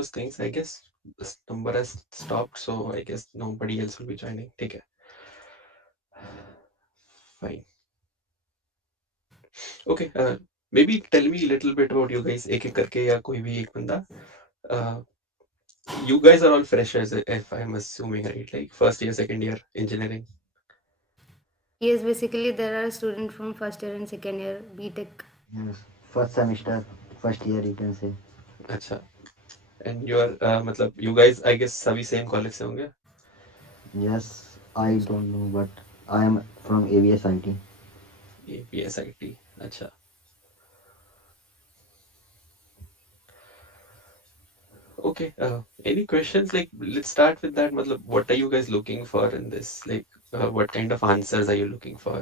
those things, I guess this number has stopped, so I guess nobody else will be joining. ठीक है, fine. Okay, maybe tell me a little bit about you guys, एक एक करके या कोई भी एक बंदा. uh, you guys are all freshers, if I'm assuming, right? Like first year, second year engineering. Yes, basically there are students from first year and second year BTech. Yes, first semester, first year you can say. अच्छा. And you are मतलब you guys I guess सभी same college से होंगे. Yes, I Yes. don't know, but I am from AVS IT. APSIT. अच्छा. Okay. Any questions? Like, let's start with that. मतलब, what are you guys looking for in this? Like, what kind of answers are you looking for?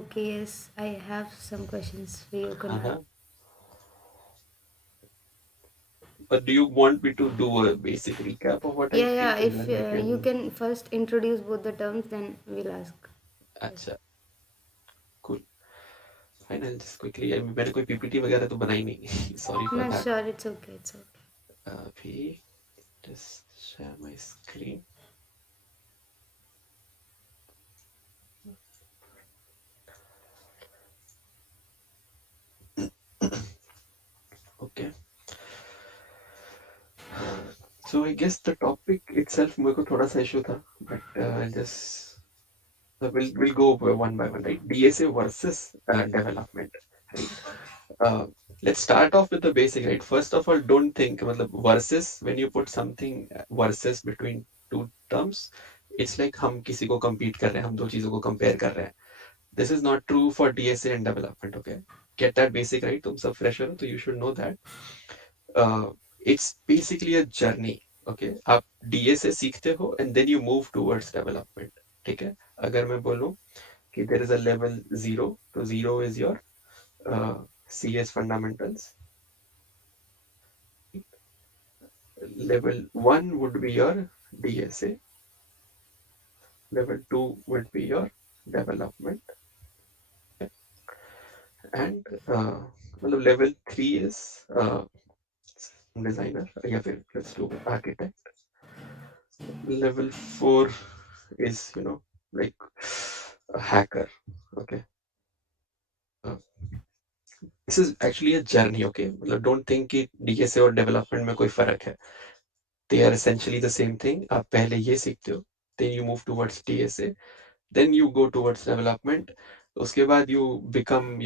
Okay, yes, I have some questions for you, Kunal. Uh-huh. But do you want me to do a basic recap of what I Yeah, yeah, think, and if then we you can? can first introduce both the terms, then we'll ask अच्छा, questions. cool. Fine, I'll just quickly. मैंने कोई PPT वगैरह तो बनाई नहीं. Sorry for No, that. sure, it's okay, it's okay. अभी just share my screen. Okay. So I guess the topic itself मेरे को थोड़ा सा issue था, but I'll just we'll go one by one, right? DSA versus development, right? Uh, let's start off with the basic, right? First of all, don't think मतलब versus, when you put something versus between two terms, it's like हम किसी को compete कर रहे हैं, हम दो चीजों को compare कर रहे हैं. This is not true for DSA and development, okay? Get that basic right. तुम सब fresher हो, तो you should know that. It's basically a journey. Okay, आप DSA सीखते हो and then you move towards development. ठीक है, अगर मैं बोलूँ कि there is a level 0, तो 0 is your CS fundamentals. Level 1 would be your DSA. Level 2 would be your development. Okay? And मतलब level 3 is designer, या फिर let's do architect. Level 4 is, like a hacker. Okay. Uh, this is actually a journey. Okay, मतलब don't think कि DSA और development में कोई फर्क है. They are essentially the same thing. आप पहले ये सीखते हो, then you move towards DSA, then you go towards development. उसके बाद you become,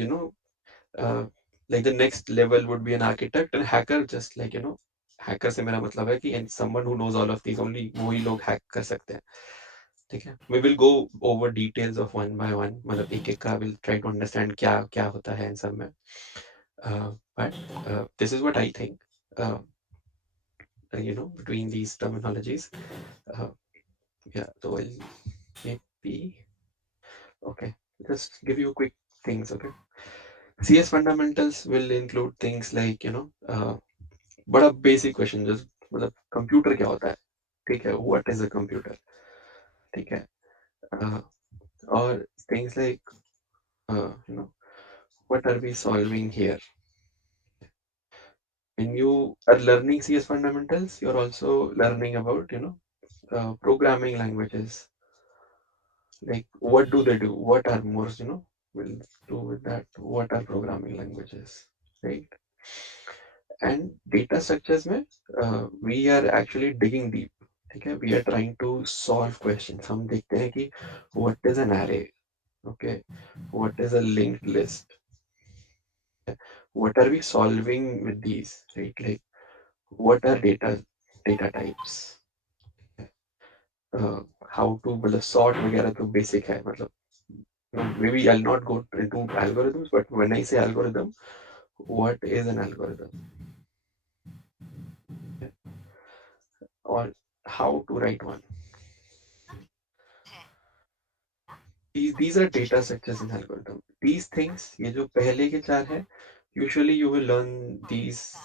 uh, like the next level would be an architect and hacker. Just like, hacker से मेरा मतलब है कि and someone who knows all of these, only वही लोग hack कर सकते हैं. ठीक है, we will go over details of one by one. मतलब एक एक का will try to understand क्या क्या होता है इन सब में. But this is what I think. Uh, between these terminologies. Uh, yeah, so I'll maybe okay. Just give you quick things. Okay, CS fundamentals will include things like बड़ा basic question. Just मतलब computer क्या होता है? ठीक है, what is a computer? ठीक है, uh, और things like what are we solving here? When you are learning CS fundamentals, you're also learning about programming languages. Like what do they do? What are more will do with that? What are programming languages, right? And data structures में we are actually digging deep. ठीक है, we are trying to solve questions. हम देखते हैं कि what is an array? Okay, what is a linked list? What are we solving with these, right? Like what are data types? How to मतलब sort वगैरह तो basic है. मतलब maybe I'll not go into algorithms, but when I say algorithm, what is an algorithm? Yeah. Or how to write one? These are data structures in algorithm. These things, ये जो पहले के चार है, usually you will learn these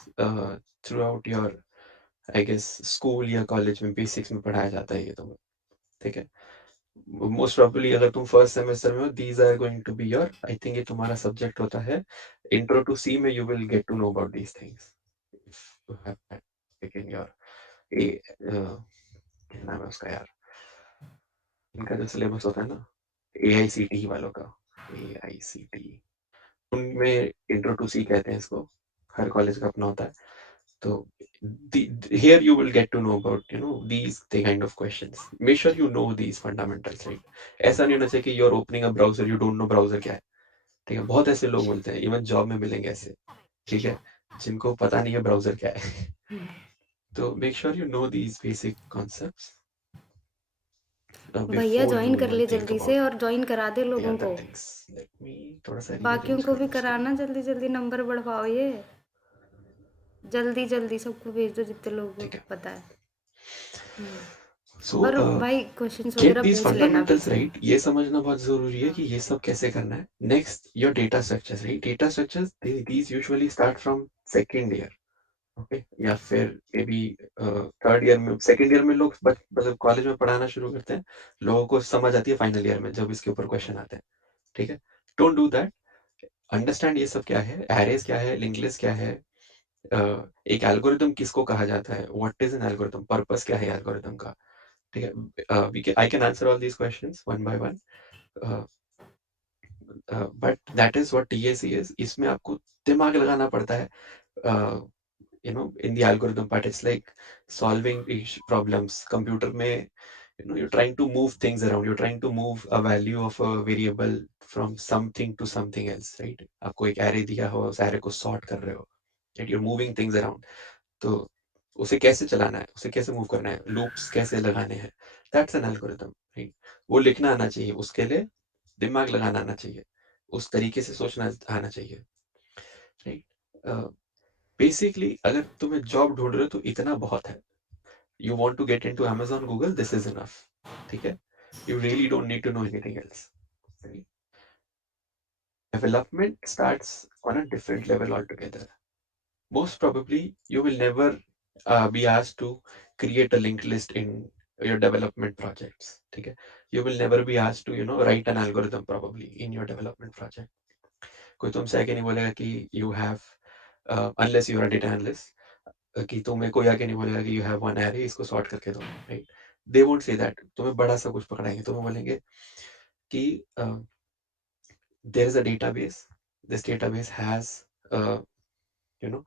throughout your, I guess, school या college में basics में पढ़ाया जाता है ये तुम्हें. ठीक है, most probably अगर तुम first semester में हो, these are going to be your, I think ये तुम्हारा subject होता है intro to C में, you will get to know about these things. to have taken your a क्या नाम है उसका यार, इनका जो सिलेबस होता है ना, AICTE वालों का, AICTE, उनमें इंट्रो टू सी कहते हैं इसको, हर कॉलेज का अपना होता है। तो here you will get to know about these the kind of questions. Make sure you know these fundamentals, right? ऐसा नहीं होना चाहिए कि you're opening a browser, you don't know browser क्या है, ठीक है? बहुत ऐसे लोग मिलते हैं, इवन जॉब में मिलेंगे ऐसे, ठीक है, जिनको पता नहीं है ब्राउजर क्या है। तो make sure you know these basic concepts भैया बिफोर ज्वाइन यू कर इवन ले थिंक जल्दी से अबाउट और ज्वाइन करा दे द लोगों अदर को, थिंग्स। लेट मी थोड़ा सा बाकियों रीअरेंज को भी करूँ इसको। कराना, जल्दी जल्दी नंबर बढ़वाओ, ये जल्दी जल्दी सबको भेज दो जितने लोगों ठीक को है। पता है। सो और भाई क्वेश्चंस गेट वगैरह दीज पूछ लेना फंडामेंटल्स बीच में। राइट, ये समझना बहुत जरूरी है हाँ। कि ये सब कैसे करना है। Next your data structures right, data structures these usually start from second year, okay, या फिर मे बी थर्ड ईयर में, सेकेंड ईयर में लोग मतलब कॉलेज में पढ़ाना शुरू करते हैं, लोगों को समझ आती है फाइनल ईयर में जब इसके ऊपर क्वेश्चन आते हैं, ठीक है। डोंट डू दैट, अंडरस्टैंड ये सब क्या है, एरेज क्या है, लिंक लिस्ट क्या है, एक एल्गोरिदम किसको कहा जाता है, what is an algorithm, purpose क्या है एल्गोरिदम का, ठीक है। I can answer all these questions one by one, but that is what TAC is. इसमें आपको दिमाग लगाना पड़ता है, in the algorithm part it's like solving problems computer में, you're trying to move things around, you're trying to move a value of a variable from something to something else, right? आपको एक array दिया हो, उस array को sort कर रहे हो, right? You're moving things around, तो उसे कैसे चलाना है, उसे कैसे मूव करना है, लूप्स कैसे लगाने हैं, दैट्स एन एल्गोरिथम, राइट? वो लिखना आना चाहिए, उसके लिए दिमाग लगाना आना चाहिए, उस तरीके से सोचना आना चाहिए, राइट? बेसिकली अगर तुम्हें जॉब ढूंढ रहे हो तो इतना बहुत है। You want to get into Amazon, Google, this is enough, ठीक है। You really don't need to know anything else. Development starts on a different level altogether. Most probably you will never be asked to create a linked list in your development projects, ठीक है। You will never be asked to write an algorithm probably in your development project. कोई तुमसे आके नहीं बोलेगा कि you have unless you are a data analyst, कि तुम्हें कोई आके नहीं बोलेगा कि यू हैव वन एरे, इसको सॉर्ट करके दो, right? They won't say that, तुम्हें बड़ा सा कुछ पकड़ाएंगे, तुम्हें बोलेंगे कि there is a database, this database has you know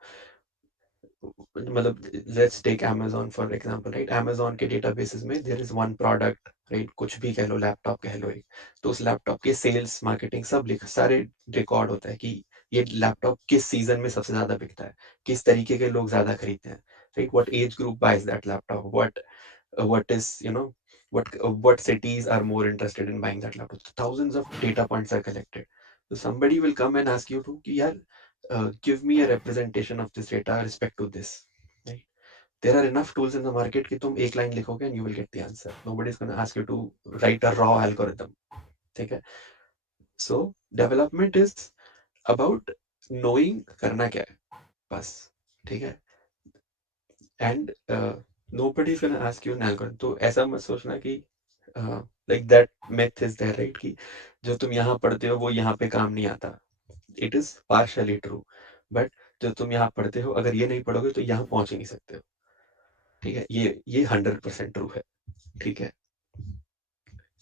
मतलब let's take Amazon for example, right? Amazon के डेटाबेसेस में there is one product, right? कुछ भी कह लो, लैपटॉप कह लो एक, तो उस लैपटॉप के सेल्स, मार्केटिंग सब लिख, सारे रिकॉर्ड होता है कि ये लैपटॉप किस सीजन में सबसे ज्यादा बिकता है, किस तरीके के लोग ज्यादा खरीदते हैं, right? What age group buys that laptop, what is what cities are more interested in buying that laptop. Thousands of data points are collected, so somebody will come and ask you to कि यार give me a representation of this data respect to this, right? There are enough tools in the market कि तुम एक line लिखोगे and you will get the answer. Nobody is going to ask you to write a raw algorithm, ठीक है। So development is about knowing करना क्या है, बस, ठीक है। And nobody is going to ask you an algorithm, तो ऐसा मत सोचना कि like that myth is there, right? कि जो तुम यहाँ पढ़ते हो वो यहाँ पे काम नहीं आता। It is partially true, but जो तुम यहाँ पढ़ते हो अगर ये नहीं पढ़ोगे तो यहाँ पहुंच ही नहीं सकते हो, ठीक है। ये 100% ट्रू है, ठीक है।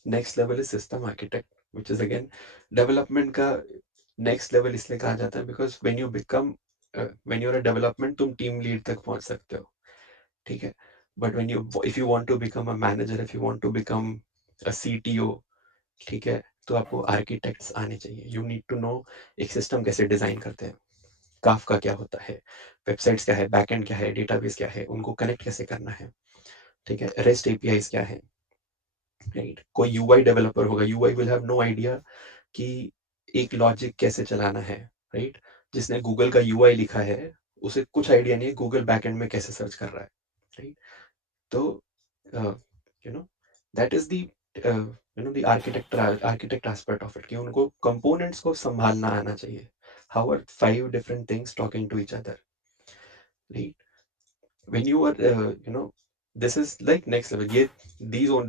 Next level is system architect, which is again development का नेक्स्ट लेवल इसलिए कहा जाता है because when you're a development तुम टीम लीड तक पहुंच सकते हो, ठीक है। But when you if you want to become a manager, if you want to become a CTO, ठीक है, तो आपको आर्किटेक्ट्स आने चाहिए। यू नीड टू नो एक सिस्टम कैसे डिजाइन करते हैं, काफका क्या होता है, वेबसाइट्स क्या है, बैकएंड क्या है, डेटाबेस क्या है, उनको कनेक्ट कैसे करना है, ठीक है, रेस्ट APIs क्या है, राइट? कोई यूआई डेवलपर होगा, UI will have no idea कि एक लॉजिक कैसे चलाना है, राइट? जिसने गूगल का यूआई लिखा है उसे कुछ आइडिया नहीं है गूगल बैकएंड में कैसे सर्च कर रहा है, राइट? तो you know that is the the architect aspect of it, कि उनको कंपोनेंट्स को संभालना आना चाहिए। How are 5 different things talking to each other, right? When you are this is like next level.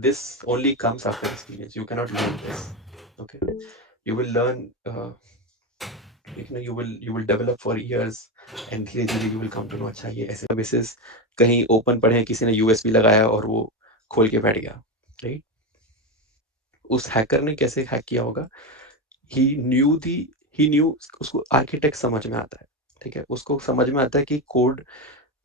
This only comes after experience, you cannot learn this, okay? You will learn you will develop for years and धीरे धीरे you will come to know अच्छा ये ऐसे services कहीं open पड़े हैं, किसी ने यूएसबी लगाया और वो खोल के बैठ गया, राइट? उस हैकर ने कैसे हैक किया होगा? ही न्यू उसको आर्किटेक्ट समझ में आता है, ठीक है? उसको समझ में आता है कि code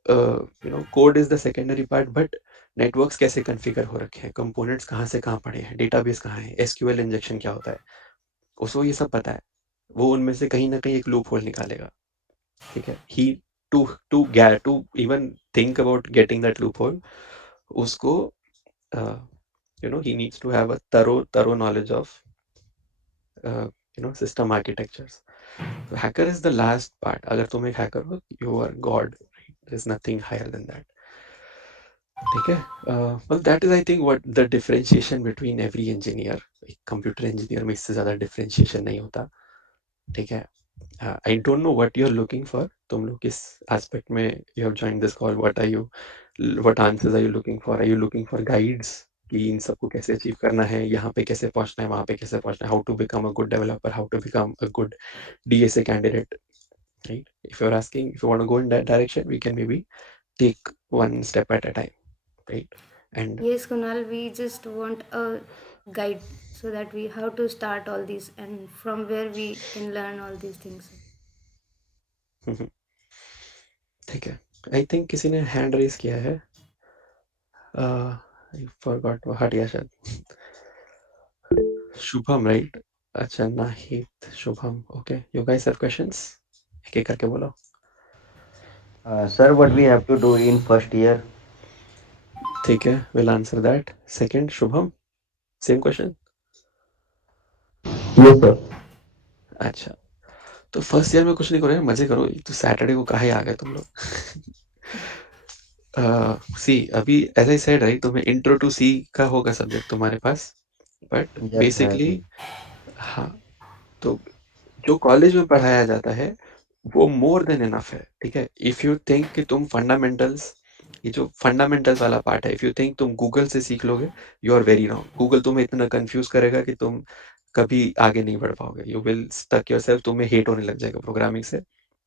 code is the secondary part, but networks कैसे कॉन्फ़िगर हो रखे हैं, कंपोनेंट्स कहाँ से कहाँ पड़े हैं, डेटाबेस कहाँ है, एसक्यूएल इंजेक्शन क्या होता है, उसको ये सब पता है। वो उनमें से कहीं ना कहीं एक लूप होल निकालेगा, ठीक है? He to even think about getting that loophole, उसको he needs to have a thorough knowledge of system architectures. So hacker is the last part. अगर तुम एक hacker हो, you are God. Right? There is nothing higher than that. ठीक है? Well, that is I think what the differentiation between every engineer. एक computer engineer में इससे ज़्यादा differentiation नहीं होता, ठीक है? I don't know what you're looking for. तुम लोग किस aspect में you have joined this call? What answers are you looking for? Are you looking for guides कि इन सबको कैसे अचीव करना है, यहाँ पे कैसे पहुँचना है, वहाँ पे कैसे पहुँचना है, how to become a good developer, how to become a good DSA candidate, right? If you're asking, if you want to go in that direction, we can maybe take one step at a time, right? And Yes, Kunal, we just want a guide so that we how to start all these and from where we can learn all these things. ठीक है, I think किसी ने hand raise किया है, I forgot, हट गया शायद। Shubham, right? अच्छा, Nahid, Shubham, okay, you guys have questions? एक एक करके बोलो। Sir, what we have to do in first year? ठीक है, will answer that. Second, Shubham, same question? Yes, sir. अच्छा, तो फर्स्ट ईयर में कुछ नहीं करो, मजे करो। तो सैटरडे को काहे आ गए तुम लोग? सी, अभी एज आई सेड, राइट, तुम्हें इंट्रो टू सी का होगा सब्जेक्ट तुम्हारे पास, बट Yes, बेसिकली, हाँ, तो जो कॉलेज में पढ़ाया जाता है वो मोर देन इनफ है, ठीक है? इफ यू थिंक कि तुम फंडामेंटल्स, ये जो फंडामेंटल्स वाला पार्ट है, इफ यू थिंक तुम गूगल से सीख लोगे, you are very wrong. Google तुम्हें इतना कंफ्यूज करेगा कि तुम कभी आगे नहीं बढ़ पाओगे, यू विल स्टक योरसेल्फ, तुम्हें हेट होने लग जाएगा प्रोग्रामिंग से,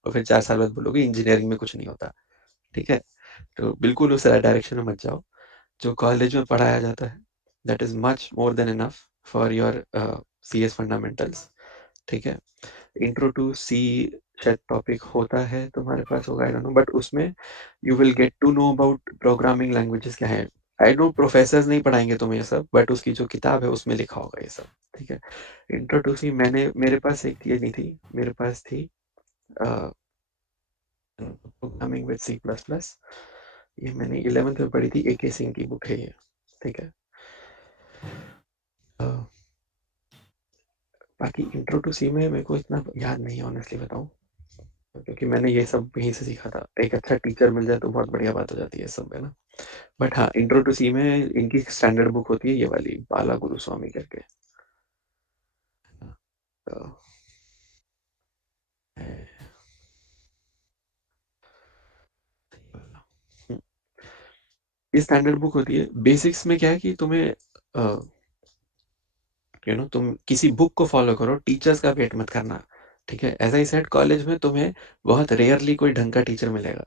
और फिर 4 साल बाद बोलोगे इंजीनियरिंग में कुछ नहीं होता, ठीक है? तो बिल्कुल उस डायरेक्शन में मत जाओ। जो कॉलेज में पढ़ाया जाता है, that is much more than enough for your CS fundamentals, ठीक है? इंट्रो टू सी शायद टॉपिक होता है, तुम्हारे पास होगा, आई डोंट नो, बट उसमें you will get to know about programming languages क्या है। आई नो प्रोफेसर्स नहीं पढ़ाएंगे तुम्हें ये सब, बट उसकी जो किताब है उसमें लिखा होगा ये सब, ठीक है? इंट्रो टू सी मेरे पास एक ये नहीं थी, मेरे पास थी प्रोग्रामिंग विद C++। ये मैंने 11th में पढ़ी थी, AK सिंह की बुक है ये, ठीक है? बाकी इंट्रो टू सी में मेरे को इतना याद नहीं है, ऑनेस्टली बताऊं, क्योंकि मैंने ये सब यहीं से सीखा था। एक अच्छा टीचर मिल जाए तो बहुत बढ़िया बात हो जाती है सब, है ना? बट हाँ, इंट्रो टू सी में इनकी स्टैंडर्ड बुक होती है ये वाली, बाला गुरुस्वामी करके। तो, ये स्टैंडर्ड बुक होती है। बेसिक्स में क्या है कि तुम्हें तुम किसी बुक को फॉलो करो, टीचर्स का वेट मत करना, ठीक है? एज आई सेड, कॉलेज में तुम्हें बहुत रेयरली कोई ढंग का टीचर मिलेगा,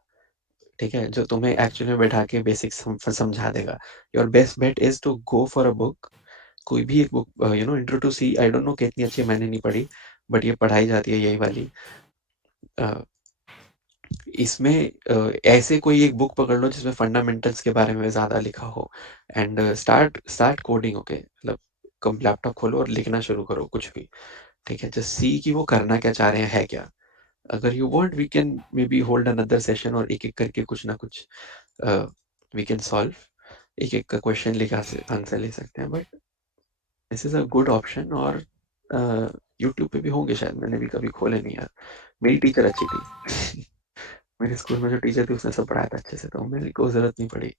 ठीक है, जो तुम्हें एक्चुअली में बैठा के बेसिक्स समझा देगा। Your best bet is to go for a book, कोई भी एक book, intro to C, I don't know कितनी अच्छी, मैंने नहीं पढ़ी, बट ये पढ़ाई जाती है यही वाली। इसमें ऐसे कोई एक बुक पकड़ लो जिसमें फंडामेंटल्स के बारे में ज़्यादा लिखा हो, एंड स्टार्ट कोडिंग, ओके? मतलब कम लैपटॉप खोलो और लिखना शुरू करो कुछ भी, ठीक है? जस्ट सी कि वो करना क्या चाह रहे हैं, है क्या। अगर you want, we can maybe hold another session और एक एक करके कुछ ना कुछ वी कैन सॉल्व, एक एक का क्वेश्चन लिखा से आंसर ले सकते हैं, but this is a good option. और यूट्यूब पे भी होंगे शायद, मैंने भी कभी खोले नहीं यार। मेरी टीचर अच्छी थी। मेरे स्कूल में जो टीचर थी उसने सब पढ़ाया था अच्छे से, तो मेरे को जरूरत नहीं पड़ी।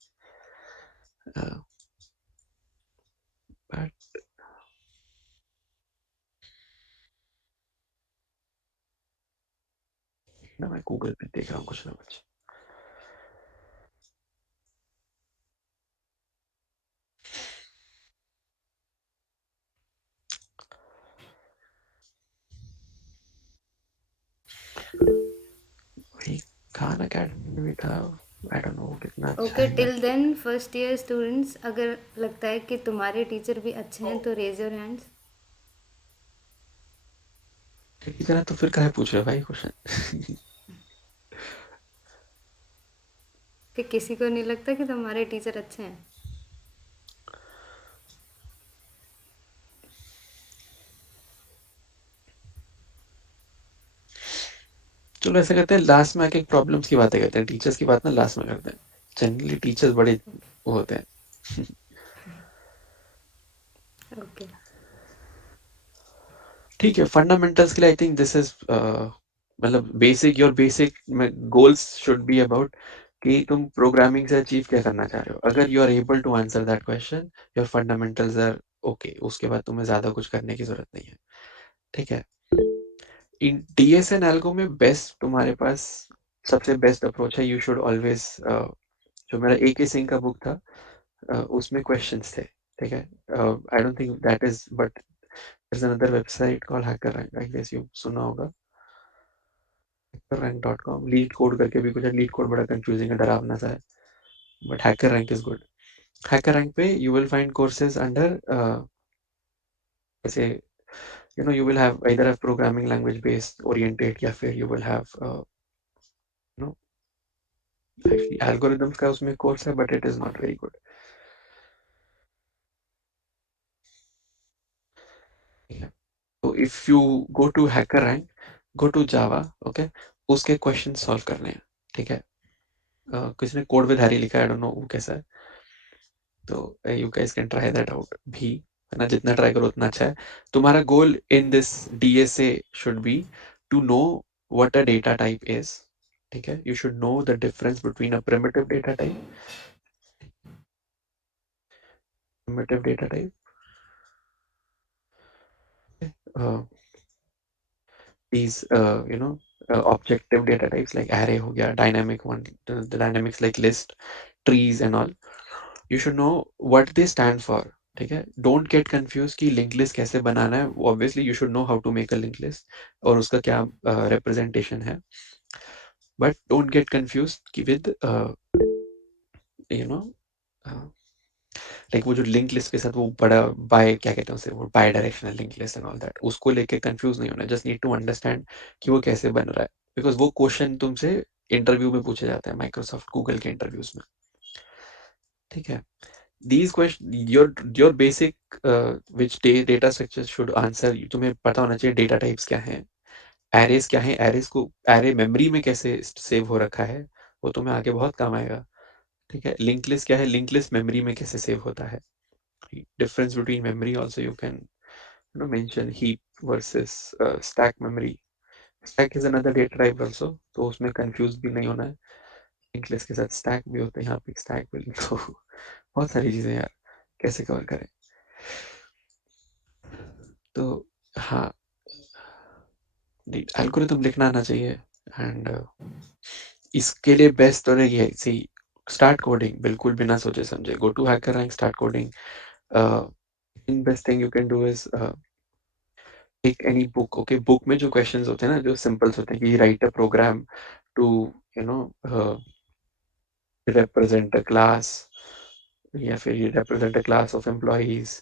बट ना, मैं गूगल पे देख रहा हूँ कुछ ना कुछ। अकेडमी में था, आई डोंट नो कितना अच्छा ओके, है till but then first year students, अगर लगता है कि तुम्हारे टीचर भी अच्छे हैं तो रेज योर हैंड्स। की तरह तो फिर काहे पूछ रहे हो भाई क्वेश्चन? कि किसी को नहीं लगता कि तुम्हारे टीचर अच्छे हैं? चलो ऐसा करते हैं, लास्ट में आके प्रॉब्लम्स की बातें करते हैं, टीचर्स की बात ना लास्ट में करते हैं। जनरली टीचर्स बड़े वो होते हैं। ओके। ठीक है, फंडामेंटल्स के लिए आई थिंक दिस इज मतलब basic, your basic goals should be about कि तुम प्रोग्रामिंग से अचीव क्या करना चाह रहे हो। अगर you are able to answer that question, your fundamentals are okay, उसके बाद तुम्हें ज्यादा कुछ करने की जरूरत नहीं है। ठीक है, इन डीएसएन एल्गो में बेस्ट तुम्हारे पास सबसे बेस्ट अप्रोच है, यू शुड ऑलवेज जो मेरा ए के सिंह का बुक था उसमें क्वेश्चंस थे। ठीक है, आई don't think that is but there's another website called HackerRank, I guess you सुना होगा, hackerrank.com, लीड कोड करके भी कुछ है, लीड कोड बड़ा कंफ्यूजिंग है, डरावना सा है, but HackerRank is good. HackerRank पे you will find courses under जैसे you will have either have programming language based oriented या फिर you will have you know actually algorithms का उसमें कोर्स है but it is not very good. ठीक है, तो if you go to HackerRank, go to Java, okay, उसके question solve करने हैं। ठीक है, किसी ने कोड विधारी लिखा है, आई डोंट नो वो कैसा है, तो you guys can try that out भी, है ना, जितना ट्राई करो उतना अच्छा है। तुम्हारा goal in this DSA should be to know what a data type is. ठीक है, you should know the difference between a primitive data type, these objective data types like array हो गया, dynamic one, the dynamics like list, trees and all, you should know what they stand for। ठीक है, don't get confuse कि link list कैसे बनाना है, obviously you should know how to make a link list और उसका क्या representation है, बट डोंट गेट कंफ्यूज कि विद यू नो लाइक वो जो लिंक लिस्ट के साथ वो बड़ा बाय क्या कहते हैं उसे, वो bidirectional link list and all that, उसको लेके कंफ्यूज नहीं होना, जस्ट नीड टू अंडरस्टैंड कि वो कैसे बन रहा है, बिकॉज वो क्वेश्चन तुमसे इंटरव्यू में पूछे जाते हैं, माइक्रोसॉफ्ट गूगल के इंटरव्यूज में। ठीक है, these question your basic which data structures should answer, तुम्हें पता होना चाहिए डेटा टाइप्स क्या हैं, एरेज क्या है, एरेज को एरे मेमोरी में कैसे सेव हो रखा है, वो तुम्हें आगे बहुत काम आएगा। ठीक है, लिंक लिस्ट क्या है, लिंक लिस्ट मेमोरी में कैसे सेव होता है, difference between memory also you can mention, heap versus stack memory, stack is another data type also, तो उसमें कंफ्यूज भी नहीं होना है, लिंक लिस्ट के साथ स्टैक भी होते हैं, यहाँ पे स्टैक भी तो बहुत सारी चीजें यार, कैसे कवर करें, तो हाँ, एल्गोरिथम लिखना आना चाहिए, एंड इसके लिए बेस्ट तो ये है, सी स्टार्ट कोडिंग बिल्कुल बिना सोचे समझे, go to HackerRank, start coding, best thing you can do is take any book. Okay, book में जो क्वेश्चंस होते हैं ना, जो सिंपल्स होते हैं कि right a program to you know represent a class, या फिर represent a class of employees,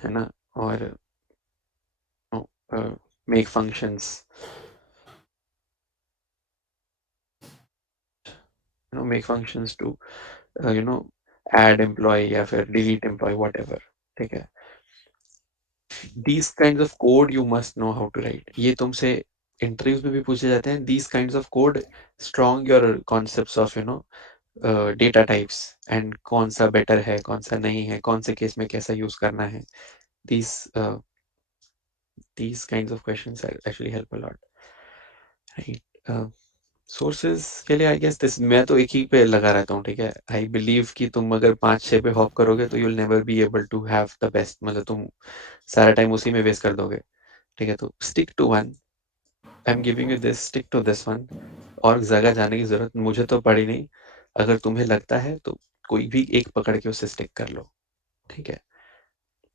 है ना, और make functions, make functions to add employee या फिर delete employee whatever। ठीक है, these kinds of code you must know how to write, ये तुमसे इंटरव्यूज में भी पूछे जाते हैं, these kinds of code strong your concepts of data types and कौन सा बेटर है कौन सा नहीं है, कौन से केस में कैसा यूज करना है, these these kinds of questions actually help a lot, right? Sources के लिए आई गेस दिस, मैं तो एक ही पे लगा रहता हूँ। ठीक है, आई बिलीव कि तुम अगर 5-6 पे हॉप करोगे तो you will never be able to have the best, मतलब तुम सारा टाइम उसी में वेस्ट कर दोगे। ठीक है, तो stick to one, I am giving you this, stick to this one, और जगह जाने की जरूरत मुझे तो पड़ी नहीं, अगर तुम्हें लगता है तो कोई भी एक पकड़ के उससे स्टिक कर लो। ठीक है,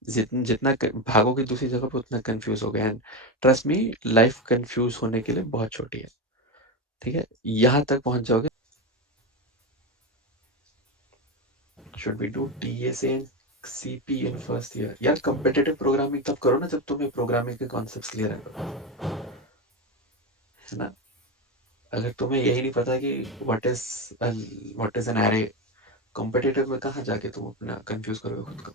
जितना भागोगे दूसरी जगह पे उतना कंफ्यूज हो गया, and trust me life confuse होने के लिए बहुत छोटी है। ठीक है, यहाँ तक पहुंच जाओगे। Should be do TSA and CP in first year. यार कॉम्पिटिटिव प्रोग्रामिंग तब करो ना जब तुम्हें प्रोग्रामिंग के कॉन्सेप्ट्स क्लियर है ना। अगर तुम्हें यही नहीं पता कि what is an array, competitive में कहाँ जाके तुम अपना कंफ्यूज करोगे खुद को,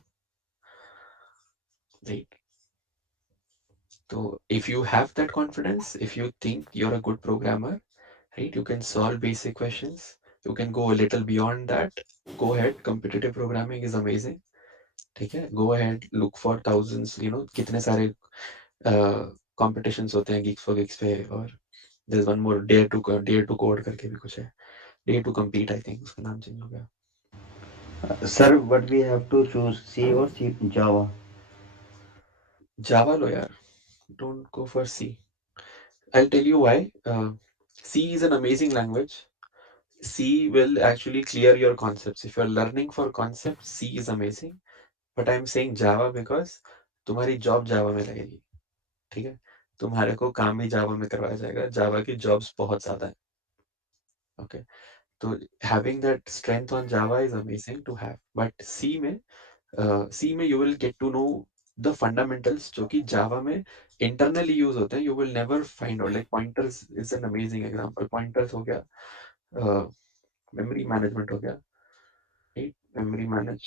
राइट। तो if you have that confidence, if you think you are a good programmer, right, you can solve basic questions, you can go a little beyond that, go ahead, competitive programming is amazing। ठीक है, go ahead, look for thousands, कितने सारे competitions होते हैं Geeks for Geeks पे। और there's one more, dare to code करके भी कुछ है, dare to compete, I think उसका नाम चेंज हो गया। Sir, what we have to choose, C or C Java? Java लो यार, don't go for C। I'll tell you why। C is an amazing language। C will actually clear your concepts if you're learning for concepts। C is amazing, but I am saying Java because तुम्हारी job Java में लगेगी। ठीक है, तुम्हारे को काम भी जावा में करवाया जाएगा, जावा की जॉब्स बहुत ज्यादा है। ओके, तो having that strength on Java is amazing to have. But C में you will get to know the fundamentals जो कि जावा में इंटरनली यूज होते हैं। You will never find out, like pointers is an amazing example. Pointers हो गया, memory management हो गया, राइट, मेमोरी मैनेज।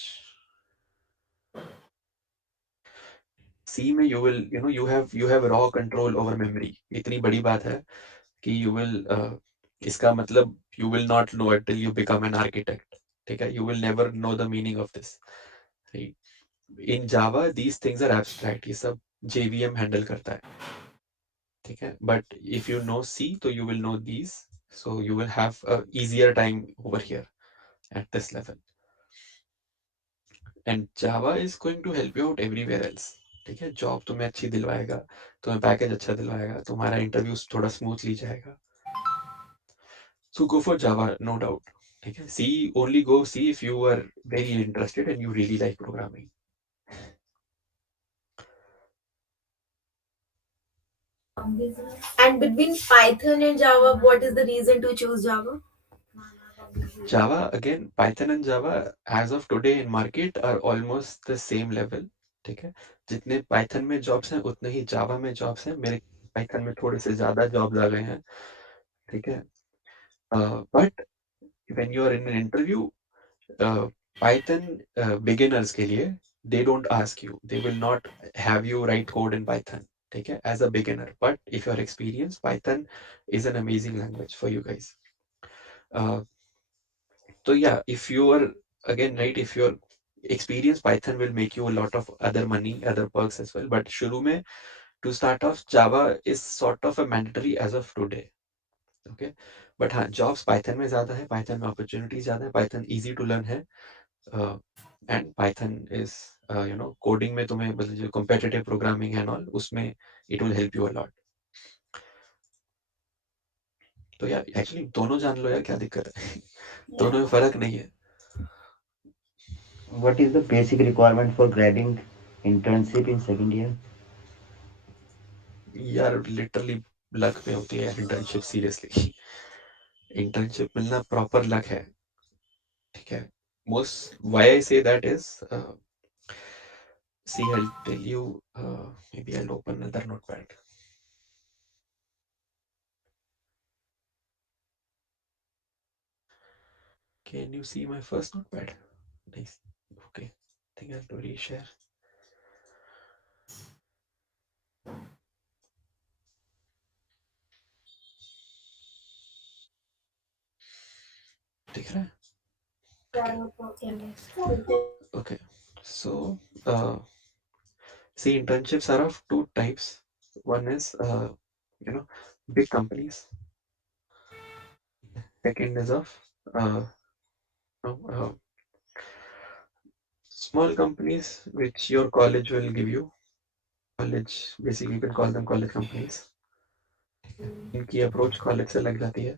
सी में you have raw control over memory. इतनी बड़ी बात है कि इसका मतलब you will not know it till you become an architect. ठीक है, you will never know the meaning of this. In Java these things are abstract, ये सब JVM हैंडल करता है। ठीक है, but if you know C तो you will know these, so you will have a easier time over here eight this level. And Java is going to help you out everywhere else. ठीक है, job तुम्हें अच्छी दिलवाएगा, तुम्हें package अच्छा दिलवाएगा, तुम्हारा interview थोड़ा smoothly जाएगा। So go for Java, no doubt. ठीक है, C only go C if you are very interested and you really like programming. And between Python and Java, what is the reason to choose Java? Java, again, Python and Java as of today in market are almost the same level। ठीक है, जितने Python में jobs हैं उतने ही जावा में jobs हैं। मेरे Python में थोड़े से ज्यादा जॉब्स आ गए हैं। ठीक है, but when you are in an interview, Python beginners के लिए, they don't ask you, they will not have you write code in Python. ठीक है, as a beginner, but if you are experience, Python is an amazing language for you guys. So yeah, if you are, again, right, if you're experienced, Python will make you a lot of other money, other perks as well। But शुरू में, to start off, Java is sort of a mandatory as of today। Okay, but हाँ, jobs Python में ज़्यादा है, Python में opportunity ज़्यादा है, Python easy to learn है। And Python is, coding में तुम्हें मतलब जो competitive programming है and all, उसमें it will help you a lot। तो यार एक्चुअली दोनों जान लो यार, क्या दिक्कत है। दोनों में फर्क नहीं है। What is the basic requirement for grabbing internship in second year? यार लिटरली लक पे होती है इंटर्नशिप, सीरियसली। इंटर्नशिप मिलना प्रॉपर लक है। ठीक है, most why I say that is, see I tell you, maybe I open another notepad. Can you see my first notepad? Nice, okay, think I have to reshare. दिख रहा है? Yes. Okay, so see, internships are of two types। One is, big companies। Second is of, uh, no, small companies which your college will give you। College, basically you can call them college companies। इनकी approach college से लग जाती है।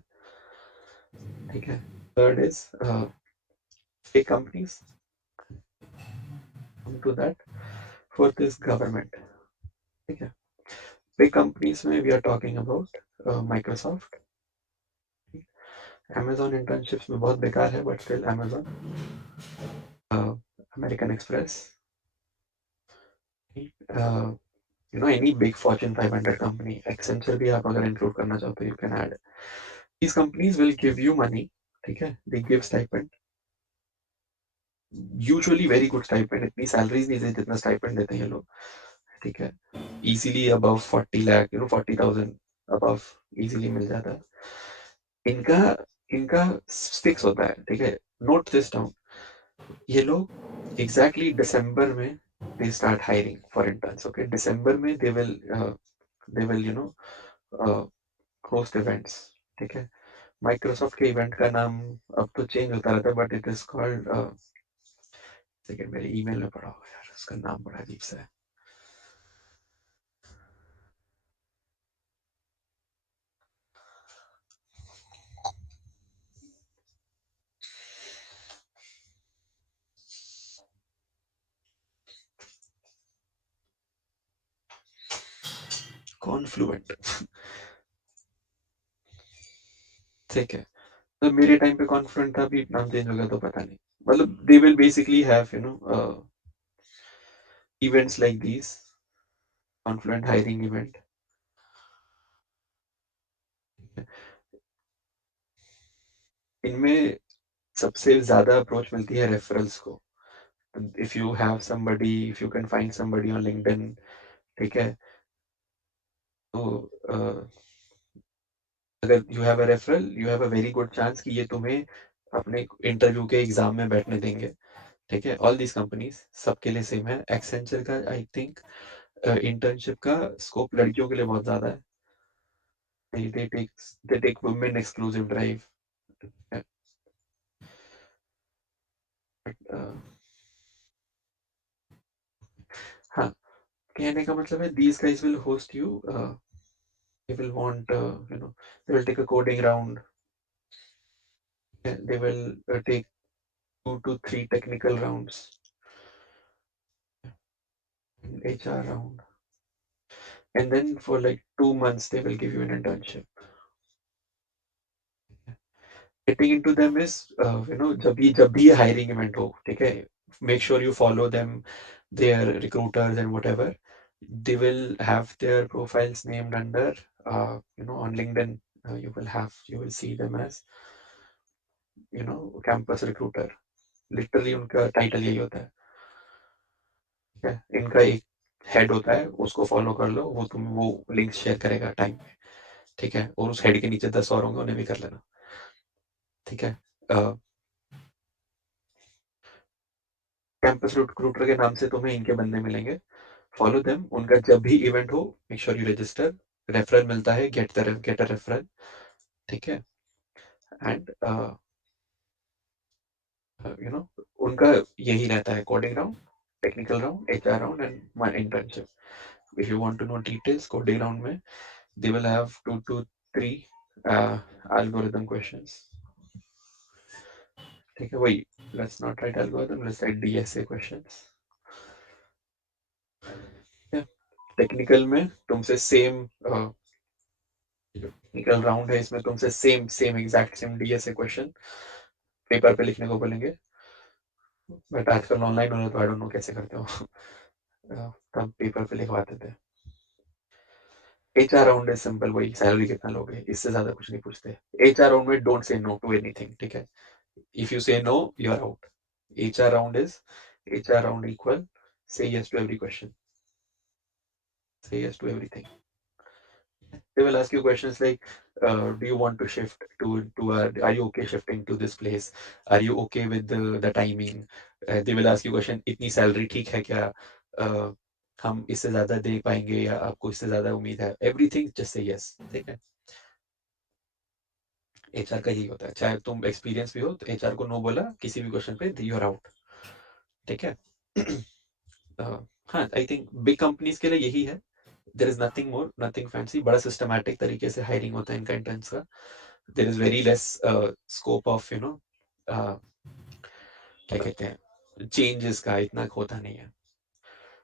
ठीक है, third is big companies। Come to that। Fourth is government। ठीक है, big companies में we are talking about Microsoft, Amazon internships में बहुत बेकार है, but still Amazon, American express, any big Fortune 500 company, Accenture भी आप अगर इंक्लूड करना चाहते हो, you can add. These companies will give you money, ठीक है, they give stipend, usually very good stipend, इतनी salaries नहीं देते जितना stipend देते हैं ये लोग, ठीक है, easily above 40 lakh, 40,000 above easily मिल जाता है। इनका इनका फिक्स होता है, ठीक है, नोट दिस डाउन, ये लोग एग्जैक्टली दिसंबर में they start hiring for interns, okay, दिसंबर में they will host events, ठीक है। माइक्रोसॉफ्ट के इवेंट का नाम अब तो चेंज होता रहता है, but it is called, second, मेरे ईमेल में पढ़ा होगा यार, उसका नाम बड़ा अजीब सा है, कॉन्फ्लुएंट। ठीक है, तो मेरे टाइम पे कॉन्फ्लुएंट था, अभी नाम चेंज हो गया तो पता नहीं। मतलब they will basically have events like these, confluent hiring event. इनमें सबसे ज्यादा अप्रोच मिलती है रेफरल्स को। If you have somebody, if you can find somebody on LinkedIn, ठीक है, तो अगर you have a referral, you have a very good chance कि ये तुम्हें अपने इंटरव्यू के एग्जाम में बैठने देंगे, ठीक है। ऑल दीज कंपनीज सबके लिए सेम है। एक्सेंचर का आई थिंक इंटर्नशिप का स्कोप लड़कियों के लिए बहुत ज्यादा है। They take women exclusive drive. हाँ, कहने का मतलब है these guys will host you, they will want, they will take a coding round, they will take 2 to 3 technical rounds, HR round, and then for like 2 months they will give you an internship. Getting into them is, जब भी hiring event हो, ठीक है, make sure you follow them, their recruiters and whatever, they will have their profiles named under, on LinkedIn, you will see them as, campus recruiter, literally उनका title यही होता है, ठीक है। इनका एक हेड होता है, उसको फॉलो कर लो, वो लिंक शेयर करेगा टाइम पे, ठीक है, और उस हेड के नीचे 10 और होंगे, उन्हें भी कर लेना, ठीक है। कैंपस रिक्रूटर के नाम से तुम्हें इनके बंदे मिलेंगे, फॉलो देम, उनका जब भी इवेंट हो make sure you register, referral मिलता है, गेट अ रेफरल, ठीक है। एंड उनका यही रहता है, coding round, technical round, HR round and my internship. If you want to know details, coding round में they will have 2 to 3 algorithm questions, ठीक है, वही, let's not write algorithm, let's write DSA questions। Technical में तुमसे same, technical round है, इसमें तुमसे same same exact same DSA question paper पे लिखने को बोलेंगे, बट आजकल ऑनलाइन हो रहा है तो आई डोंट नो कैसे करते हो। तब पेपर पे लिखवाते थे। HR राउंड इज सिंपल, वही सैलरी कितना लोगे, इससे ज्यादा कुछ नहीं पूछते। HR राउंड में don't say no to anything, ठीक है, if you say no you are out. HR round equal say yes to every question, say yes to everything। They will ask you questions like, do you want to shift are you okay shifting to this place, are you okay with the timing, they will ask you question, इतनी salary ठीक है क्या, uh, हम इससे ज्यादा दे पाएंगे या आपको इससे ज्यादा उम्मीद है, एवरीथिंग जस्ट से यस, ठीक है। HR का यही होता है, चाहे तुम एक्सपीरियंस भी हो तो HR को नो बोला किसी भी क्वेश्चन पे, यू आर आउट, ठीक है। हाँ, आई थिंक बिग कंपनीज के लिए यही है, there is nothing more, nothing fancy, बड़ा सिस्टमैटिक तरीके से हायरिंग होता है इनका इंटर्न्स का। There is very less scope of क्या कहते हैं, चेंजेस का इतना होता नहीं है।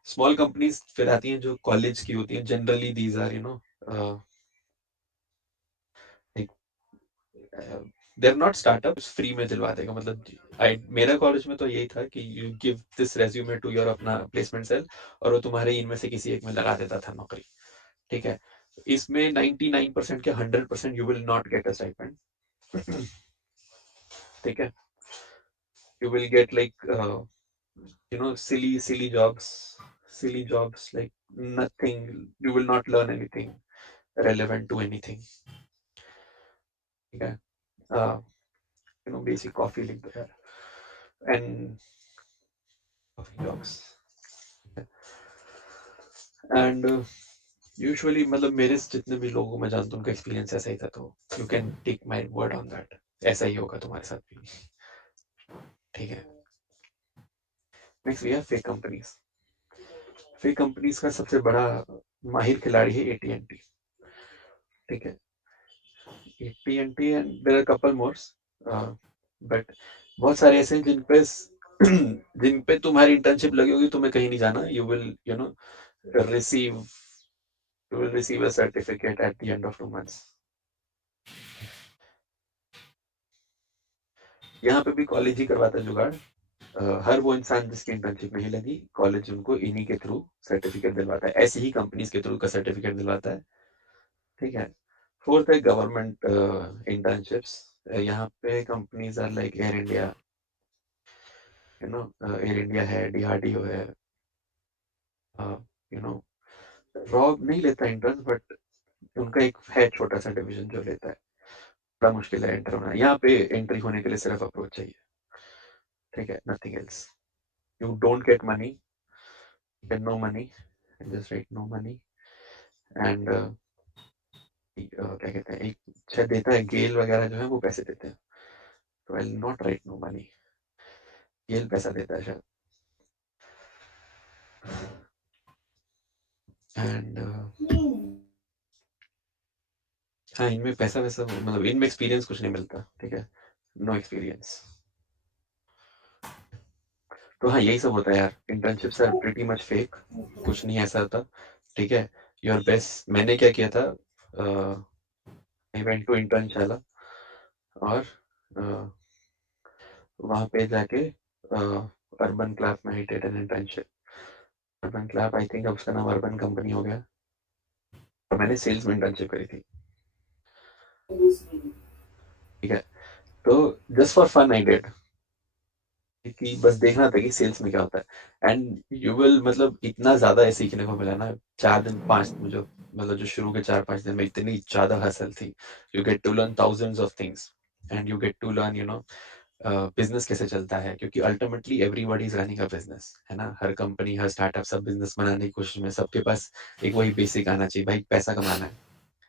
स्मॉल कंपनीज फिर आती हैं जो कॉलेज की होती हैं, generally these are they're not startups, free में दिलवा देगा, मतलब मेरा कॉलेज में तो यही था कि you give this resume to your अपना placement cell और वो तुम्हारे इनमें से किसी एक में लगा देता था नौकरी, ठीक है। इसमें 99% के 100% you will not get a stipend, ठीक है। You will get like silly jobs like nothing. You will not learn anything relevant to anything. Okay. Basic coffee लिख दो यार, and coffee jobs. And usually मतलब मेरे से जितने भी लोगों में जानता हूँ उनका एक्सपीरियंस ऐसा ही था, तो you can take my word on that. ऐसा ही होगा तुम्हारे साथ भी, ठीक है। Next we have fake companies. Fake companies का सबसे बड़ा माहिर खिलाड़ी है AT&T, ठीक है। AT&T and there are couple mores, but बहुत सारे ऐसे हैं जिन पे तुम्हारी इंटर्नशिप लगी होगी, तुम्हें कहीं नहीं जाना, you will receive a certificate at the end of 2 months. यहाँ पे भी कॉलेज ही करवाता है जुगाड़। हर वो इंसान जिसकी इंटर्नशिप नहीं लगी, कॉलेज उनको इन्हीं के थ्रू सर्टिफिकेट दिलवाता है, ऐसी ही कंपनीज के थ्रू का सर्टिफिकेट दिलवाता है, ठीक है। फोर्थ है गवर्नमेंट इंटर्नशिप्स। यहाँ पे companies are like Air India, Air India है, DRDO है, यू नो रॉब नहीं लेता इंटर्न, बट उनका एक है छोटा सा डिवीजन जो लेता है। बड़ा मुश्किल है एंटर होना यहाँ पे। एंट्री होने के लिए सिर्फ अप्रोच चाहिए, ठीक है, nothing else. You don't get money, get no money, just right no money. And क्या कहते हैं, एक शायद देता है गेल वगैरह जो है वो पैसे देते हैं, तो आई नॉट राइट नो मनी, गेल पैसा देता है शायद। एंड हाँ, इनमें पैसा वैसा मतलब इनमें एक्सपीरियंस कुछ नहीं मिलता, ठीक है, नो एक्सपीरियंस। तो हाँ, यही सब होता है यार, internships are pretty much fake, कुछ नहीं ऐसा होता, ठीक है। Your best. मैंने क्या किया था, आई वेंट टू इंटर्नशाला और वहाँ पे जाके अर्बन क्लैप में I did an internship. Urban clap, I think अब उसका नाम अर्बन कंपनी हो गया, और मैंने सेल्स में इंटर्नशिप करी थी, ठीक है। तो just for fun I did, कि बस देखना था कि सेल्स में क्या होता है। एंड यू विल मतलब इतना ज्यादा सीखने को मिला ना, 4 दिन 5 मुझे मतलब जो शुरू के 4-5 दिन में इतनी ज्यादा हसल थी। You get to learn thousands of things, and you get to learn business कैसे चलता है, क्योंकि ultimately everybody is running a business, है ना। हर कंपनी, हर स्टार्टअप, सब बिजनेस बनाने की कोशिश में, सबके पास एक वही बेसिक आना चाहिए, भाई पैसा कमाना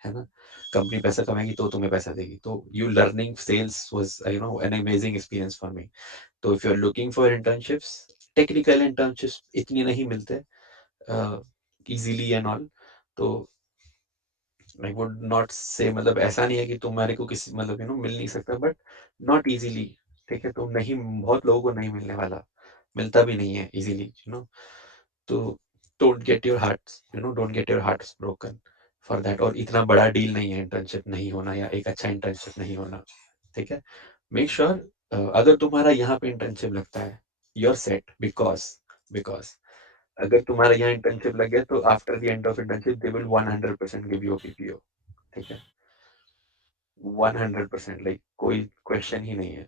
है ना। कंपनी पैसा कमाएगी तो तुम्हें पैसा देगी। तो you learning sales was an amazing experience for me. तो if you are looking for internships, technical internships इतनी नहीं मिलते इजीली एंड ऑल, तो आई वुड नॉट से, मतलब ऐसा नहीं है कि तुम्हारे को किसी मतलब मिल नहीं सकता, बट नॉट इजीली, ठीक है। तो नहीं, बहुत लोगों को नहीं मिलने वाला, मिलता भी नहीं है इजीली, तो don't get your hearts don't get your hearts broken for that. और इतना बड़ा डील नहीं है इंटर्नशिप नहीं होना या एक अच्छा इंटर्नशिप नहीं होना, ठीक है। मेक श्योर अगर तुम्हारा यहाँ पे इंटर्नशिप लगता है, यू आर सेट, बिकॉज अगर तुम्हारा यहाँ इंटर्नशिप लग गया तो after the end of internship they will 100% give you PPO, ठीक है। 100%, लाइक कोई क्वेश्चन ही नहीं है।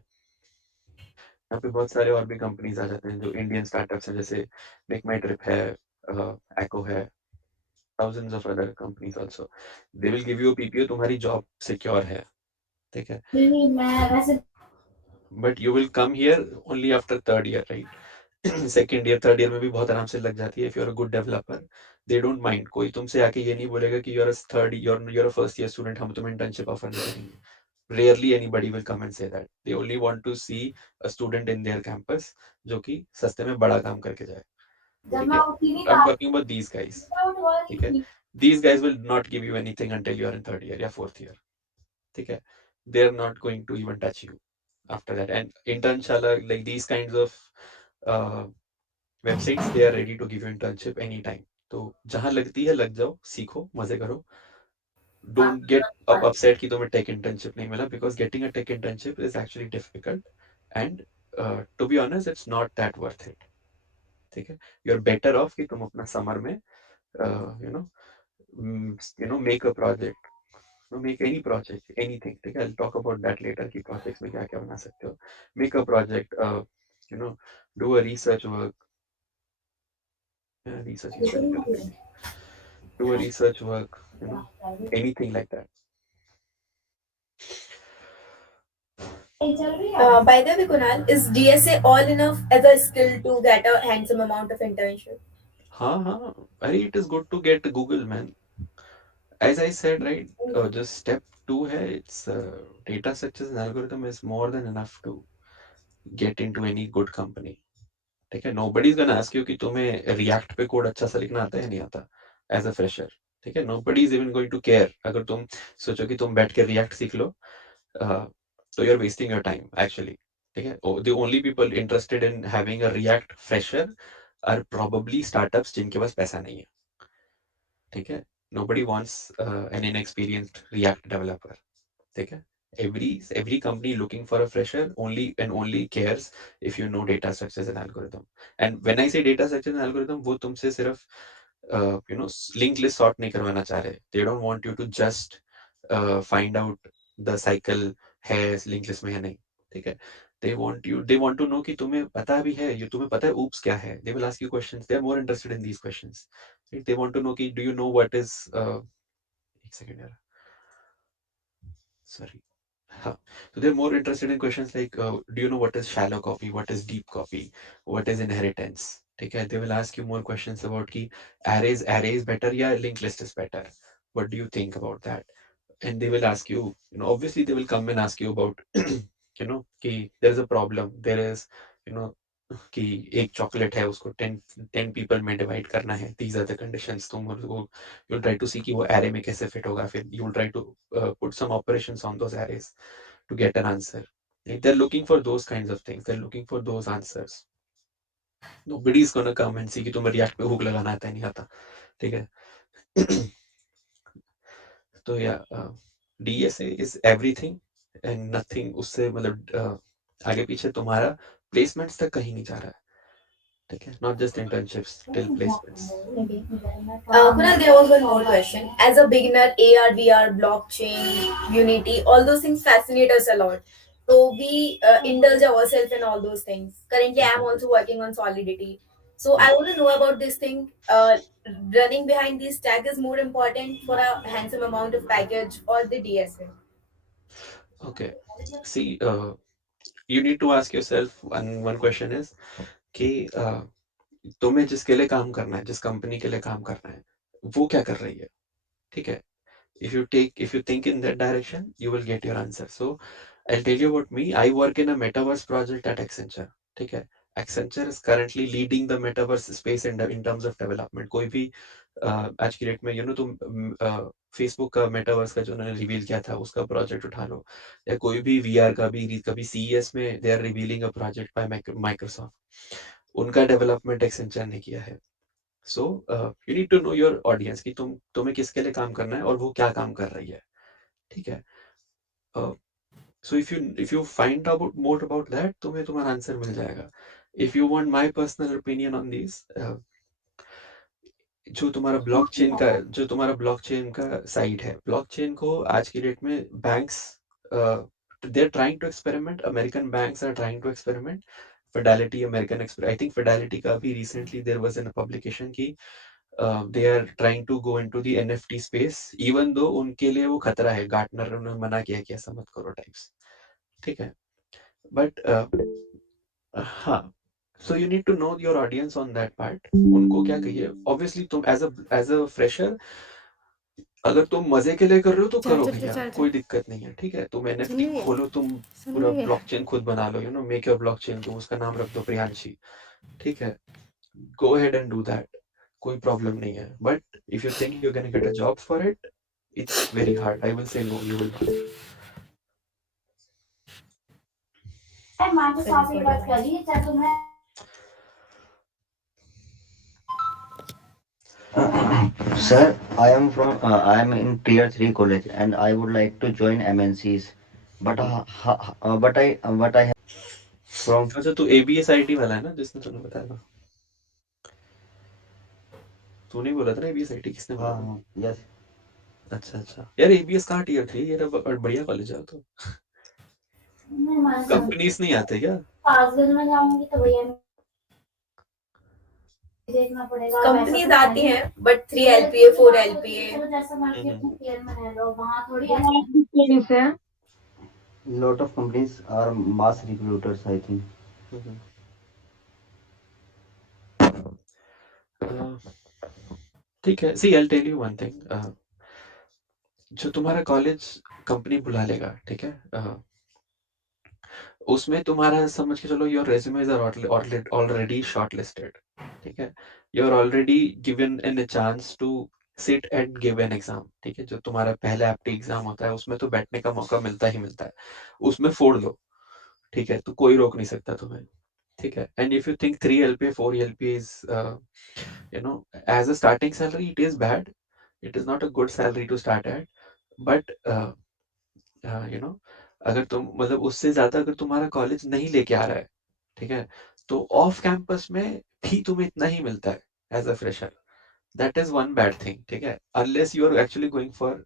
यहाँ पे बहुत सारे और भी कंपनीज आ जाते हैं जो इंडियन स्टार्टअप्स हैं, जैसे मेक माई ट्रिप है, एको है, thousands of other companies also. They will give you a PPO, तुम्हारी जॉब सिक्योर है, ठीक है। But you will come here only after 3rd year, right. 2nd year 3rd year में भी बहुत आराम से लग जाती है if you are a good developer. They don't mind, कोई तुमसे आके ये नहीं बोलेगा कि you're a first year student, हम तुम्हें इंटर्नशिप ऑफर नहीं करेंगे। Rarely anybody will come and say that. They only want to see a student in their campus जो कि सस्ते में बड़ा काम करके जाए, ठीक है। I'm talking about these guys, ठीक है। These guys will not give you anything until you are in 3rd year या 4th ईयर, ठीक है। They are not going to even touch you after that. And internshala, like these kinds of uh, websites, they are ready to give you internship anytime. तो जहाँ लगती है लग जाओ, सीखो, मजे करो, don't get upset कि तुम्हें tech internship नहीं मिला, because getting a tech internship is actually difficult, and to be honest it's not that worth it. ठीक है, you're better off कि तुम अपना summer में you know make a project, make any project, anything. ठीक है, I'll talk about that later कि projects में क्या क्या बना सकते हो. Make a project, you know do a research work. Yeah, research is very correct. Do a research work, anything like that. By the way, Kunal, is DSA all enough as a skill to get a handsome amount of internship? हाँ, अरे it is good to get Google, man. As I said, right, just step 2 है, it's data structures and algorithm is more than enough to get into any good company. ठीक है, nobody is gonna ask you कि तुम्हें React पे code अच्छा सा लिखना आता है नहीं आता as a fresher. ठीक है, nobody is even going to care. अगर तुम सोचो कि तुम बैठ के React सीख लो, तो you're wasting your time actually. ठीक है, the only people interested in having a React fresher are probably startups जिनके पास पैसा नहीं है. ठीक है, nobody wants an inexperienced React developer. ठीक है, every company looking for a fresher only cares if you know data structures and algorithm. And when I say data structures and algorithm, वो तुमसे सिर्फ linked list sort नहीं करवाना चाह रहे. They don't want you to just find out the cycle है linked list में है नहीं. ठीक है, they want to know कि तुम्हें पता भी है, तुम्हें पता है oops क्या है. They will ask you questions. They are more interested in these questions. Right? They want to know कि do you know what is एक second यार, sorry. Huh. So they're more interested in questions like, do you know what is shallow copy, what is deep copy, what is inheritance? Okay, they will ask you more questions about ki array is better, yeah, linked list is better. What do you think about that? And they will ask you, obviously they will come and ask you about, कि there is a problem, there is, you know, कि एक chocolate है उसको 10 people में divide करना है, these are the conditions. तुम वो you'll try to see कि वो array में कैसे fit होगा, फिर you'll try to put some operations on those arrays to get an answer. They're looking for those kinds of things. They're looking for those answers. Nobody is gonna come and see कि तुम्हें React पे hook लगाना आता है नहीं आता. ठीक है. तो DSA is everything and nothing. उससे मतलब आगे पीछे तुम्हारा placements तक कहीं नहीं जा रहा है. ठीक है, not just internships, till placements. Kunal, there was one more question. As a beginner, AR, VR, blockchain, Unity, all those things fascinate us a lot. So we indulge ourselves in all those things. Currently, I am also working on Solidity. So I want to know about this thing. Running behind these tag is more important for a handsome amount of package or the DSA. Okay, see, you need to ask yourself one question is कि तुम्हें जिसके लिए काम करना है, जिस company के लिए काम करना है, वो क्या कर रही है. ठीक है, if you think in that direction, you will get your answer. So I'll tell you about me. I work in a metaverse project at Accenture. ठीक है, Accenture is currently leading the metaverse space in terms of development. कोई भी आज की date में तुम Facebook का metaverse का जो उन्होंने रिवील किया था उसका प्रोजेक्ट उठा लो, या कोई भी वीआर का भी कभी सीईएस में they are revealing a project by Microsoft, उनका डेवलपमेंट एक्सेंचर ने किया है. So you need to know your audience कि तुम्हें किसके लिए काम करना है और वो क्या काम कर रही है. ठीक है, so if you find out more about that, तुम्हें तुम्हारा आंसर मिल जाएगा. If you want my personal opinion on this, जो तुम्हारा ब्लॉकचेन का साइड है, ब्लॉकचेन को आज की डेट में banks they are trying to experiment. American banks are trying to experiment. Fidelity I think Fidelity का भी recently there was an publication की they are trying to go into the NFT space, even though उनके लिए वो खतरा है. Gartner ने मना किया कि ऐसा मत करो टाइप्स. ठीक है, बट हाँ, so you need to know your audience on that part. उनको क्या कहिए. Obviously तुम as a fresher, अगर तुम मजे के लिए कर रहे हो तो करो चार्जर पे भैया, चार्जर कोई दिक्कत नहीं है. ठीक है, तुम सुन NFT रही है, खोलो, तुम सुन पूरा रही है. ब्लॉकचेन खुद बना लो, मेक योर ब्लॉकचेन, तुम उसका नाम रख दो प्रियांशी. ठीक है, go ahead and do that. कोई प्रॉब्लम नहीं है. But if you think you can get a job for it, it's very hard. I will say no, you will not. Sir, I am in tier 3 college and I would like to join MNCs. But what I have from अच्छा, तू ABS IT वाला है ना, जिसने तुमने बताया था? तूने ही बोला था ना ABS IT, किसने बोला था? हाँ यस अच्छा अच्छा यार, ABS कहाँ टियर 3? ये तो बढ़िया कॉलेज है तो। कंपनीज नहीं आते क्या? पागल में जाऊंगी तो भैया देखना पड़ेगा। कंपनीज आती हैं बट 3 LPA 4 LPA। जैसा मर्जी अपने हम्म केयर में रह लो, वहाँ थोड़ी से lot of companies are mass recruiters I think. Hmm ठीक है, see I tell you one thing, जो तुम्हारा कॉलेज कंपनी बुला लेगा, ठीक है, उसमें तुम्हारा समझ के चलो, your resumes are already shortlisted, ठीक है, you are already given an chance to sit and give an exam, ठीक है, जो तुम्हारा पहला एप्टी एग्जाम होता है उसमें तो बैठने का मौका मिलता ही मिलता है, उसमें फोड़ लो, ठीक है, तो कोई रोक नहीं सकता तुम्हें, ठीक है, and if you think 3 LPA 4 LPA is as a starting salary, it is bad, it is not a good salary to start at, but you know अगर तुम मतलब उससे ज्यादा अगर तुम्हारा कॉलेज नहीं लेके आ रहा है, ठीक है, तो ऑफ कैंपस में भी तुम्हें इतना ही मिलता है as a fresher, that is one bad thing, ठीक है, unless you are actually going for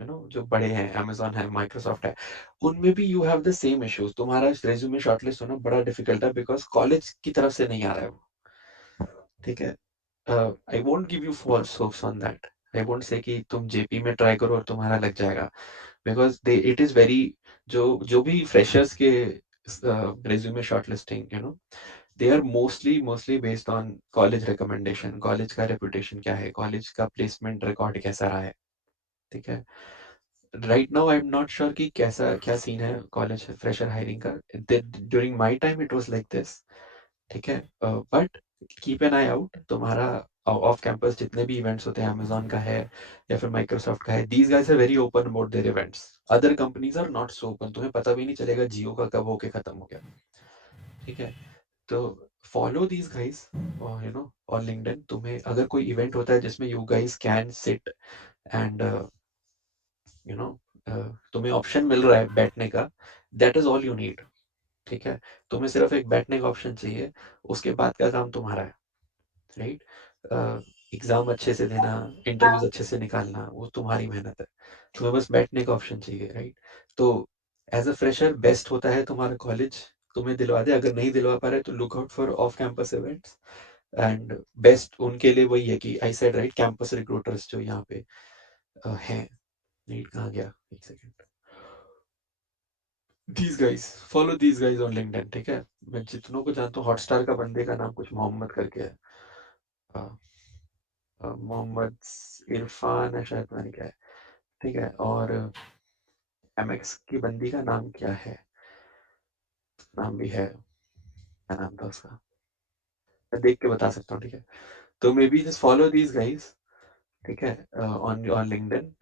जो बड़े हैं, Amazon है, माइक्रोसॉफ्ट है, उनमें भी you have the same issues, तुम्हारा रेज्यूमे शॉर्टलिस्ट होना बड़ा डिफिकल्ट है बिकॉज कॉलेज की तरफ से नहीं आ रहा है वो, ठीक है, I won't give you false hopes on that, I won't say कि तुम जेपी में ट्राई करो और तुम्हारा लग जाएगा, because they it is very, जो भी फ्रेशर्स के resume shortlisting, they are mostly based on college recommendation, college का रेपुटेशन क्या है, कॉलेज का प्लेसमेंट रिकॉर्ड कैसा रहा है, ठीक है, right now I am not sure कि कैसा क्या सीन है कॉलेज फ्रेशर हायरिंग का, during my time it was like this, ठीक है, but keep an I out, तुम्हारा ऑफ कैंपस जितने भी इवेंट्स होते हैं, अमेजोन का है या फिर माइक्रोसॉफ्ट का है, these guys are very open about their events, other companies are not so open, तुम्हें पता भी नहीं चलेगा जियो का कब होके खत्म हो गया, ठीक है, तो फॉलो दीज गाइस, और लिंक्डइन, तुम्हें अगर कोई इवेंट होता है जिसमें you guys can sit and you know तुम्हें ऑप्शन मिल रहा है बैठने का, that is all you need, ठीक है, तुम्हें सिर्फ एक बैठने का ऑप्शन चाहिए, उसके बाद का काम तुम्हारा है, राइट, एग्जाम अच्छे से देना, इंटरव्यूज अच्छे से निकालना, वो तुम्हारी मेहनत है, तुम्हें बस बैठने का ऑप्शन चाहिए, राइट, तो एज अ फ्रेशर बेस्ट होता है तुम्हारा कॉलेज तुम्हें दिलवा दे, अगर नहीं दिलवा पा रहे तो look out for off campus events, and best उनके लिए वही है कि I said right, campus recruiters जो यहाँ पे हैं, नीट कहाँ गया, एक second, these guys, follow these guys on LinkedIn, ठीक है, मैं जितनों को जानता हूँ, हॉटस्टार का बंदे का नाम कुछ मोहम्मद करके है, मोहम्मद इरफान है शायद, पता नहीं क्या है, ठीक है, और MX की बंदी का नाम क्या है, नाम भी है, क्या नाम था उसका, मैं देख के बता सकता हूँ, ठीक है, तो may be just follow these guys, ठीक है, ऑन ऑन लिंक्डइन,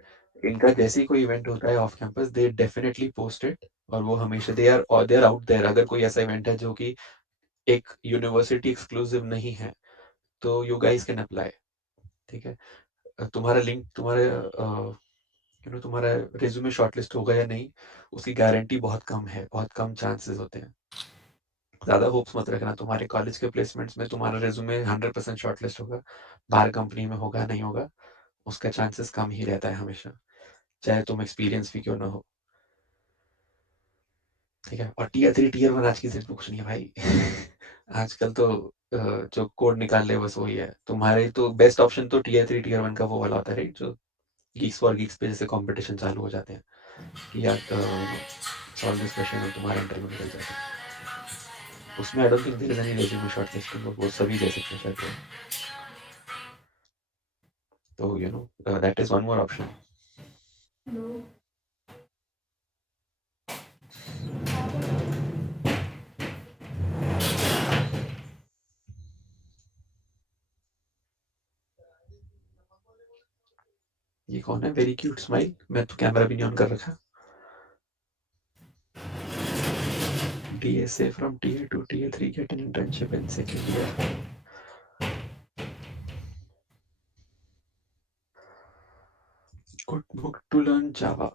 इनका जैसे ही कोई इवेंट होता है off campus, they definitely post it, और वो हमेशा दे आर आउट देयर, अगर कोई ऐसा इवेंट है जो कि एक यूनिवर्सिटी एक्सक्लूसिव नहीं है, तो यू गाइस कैन अप्लाई, ठीक है, तुम्हारा लिंक, तुम्हारा रिज्यूमे शॉर्टलिस्ट होगा या नहीं, उसकी गारंटी बहुत कम है, बहुत कम चांसेस होते हैं, ज्यादा होप्स मत रखना, तुम्हारे कॉलेज के प्लेसमेंट्स में तुम्हारा रिज्यूमे 100% शॉर्टलिस्ट होगा, बाहर कंपनी में होगा नहीं होगा, उसका चांसेस कम ही रहता है हमेशा, चाहे तुम एक्सपीरियंस भी क्यों ना हो, ठीक है, और टियर 3 टियर 1 आज की डेट में कुछ नहीं है भाई आजकल तो जो कोड निकाल ले बस वही है, तुम्हारे तो बेस्ट ऑप्शन तो टियर 3 टियर 1 का वो वाला होता है, राइट, जो गीक्स फॉर गीक्स पे जैसे कंपटीशन चालू हो जाते हैं कि यार सॉल्व दिस क्वेश्चन और तुम्हारा इंटरव्यू निकल जाता है, उसमें I don't think there is any resume shortlisting, वो सभी ले सकते हैं शायद वो, तो that is one more option, ये कौन है, वेरी क्यूट स्माइल, मैं तो कैमरा भी नहीं ऑन कर रखा, DSA from tier 2 tier 3 get an internship in second year, book to learn Java.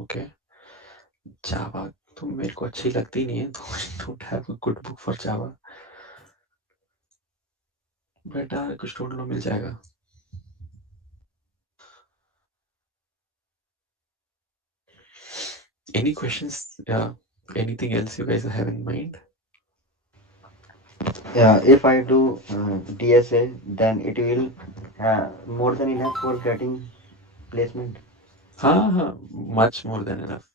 Okay, Java तो मेरे को अच्छी लगती नहीं है. Don't have a good book for Java. बेटा कुछ ढूंढ लो, मिल जाएगा. Any questions? Yeah. Anything else you guys have in mind? Yeah, if I do DSA, then it will more than enough for getting placement. हाँ हाँ, much more than enough.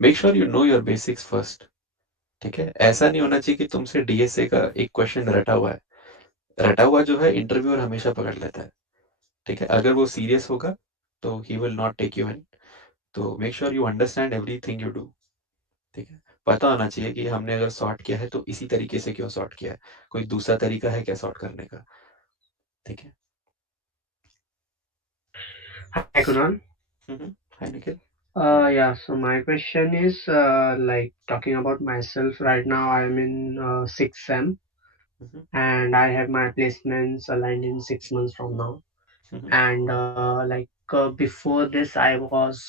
Make sure you know your basics first. ठीक है, ऐसा नहीं होना चाहिए कि तुमसे डीएसए का एक क्वेश्चन रटा हुआ है. रटा हुआ जो है इंटरव्यूअर हमेशा पकड़ लेता है. ठीक है, अगर वो सीरियस होगा तो he will not take you in. तो make sure you understand everything you do. ठीक है, पता होना चाहिए कि हमने अगर सॉर्ट किया है तो इसी तरीके से क्यों सॉर्ट किया है, कोई दूसरा तरीका है क्या सॉर्ट करने का. ठीक है. Hi, Kunal. Hi Nikhil. Yeah, so my question is like talking about myself right now, I'm in sixth sem and I have my placements aligned in 6 months from now. And before this, I was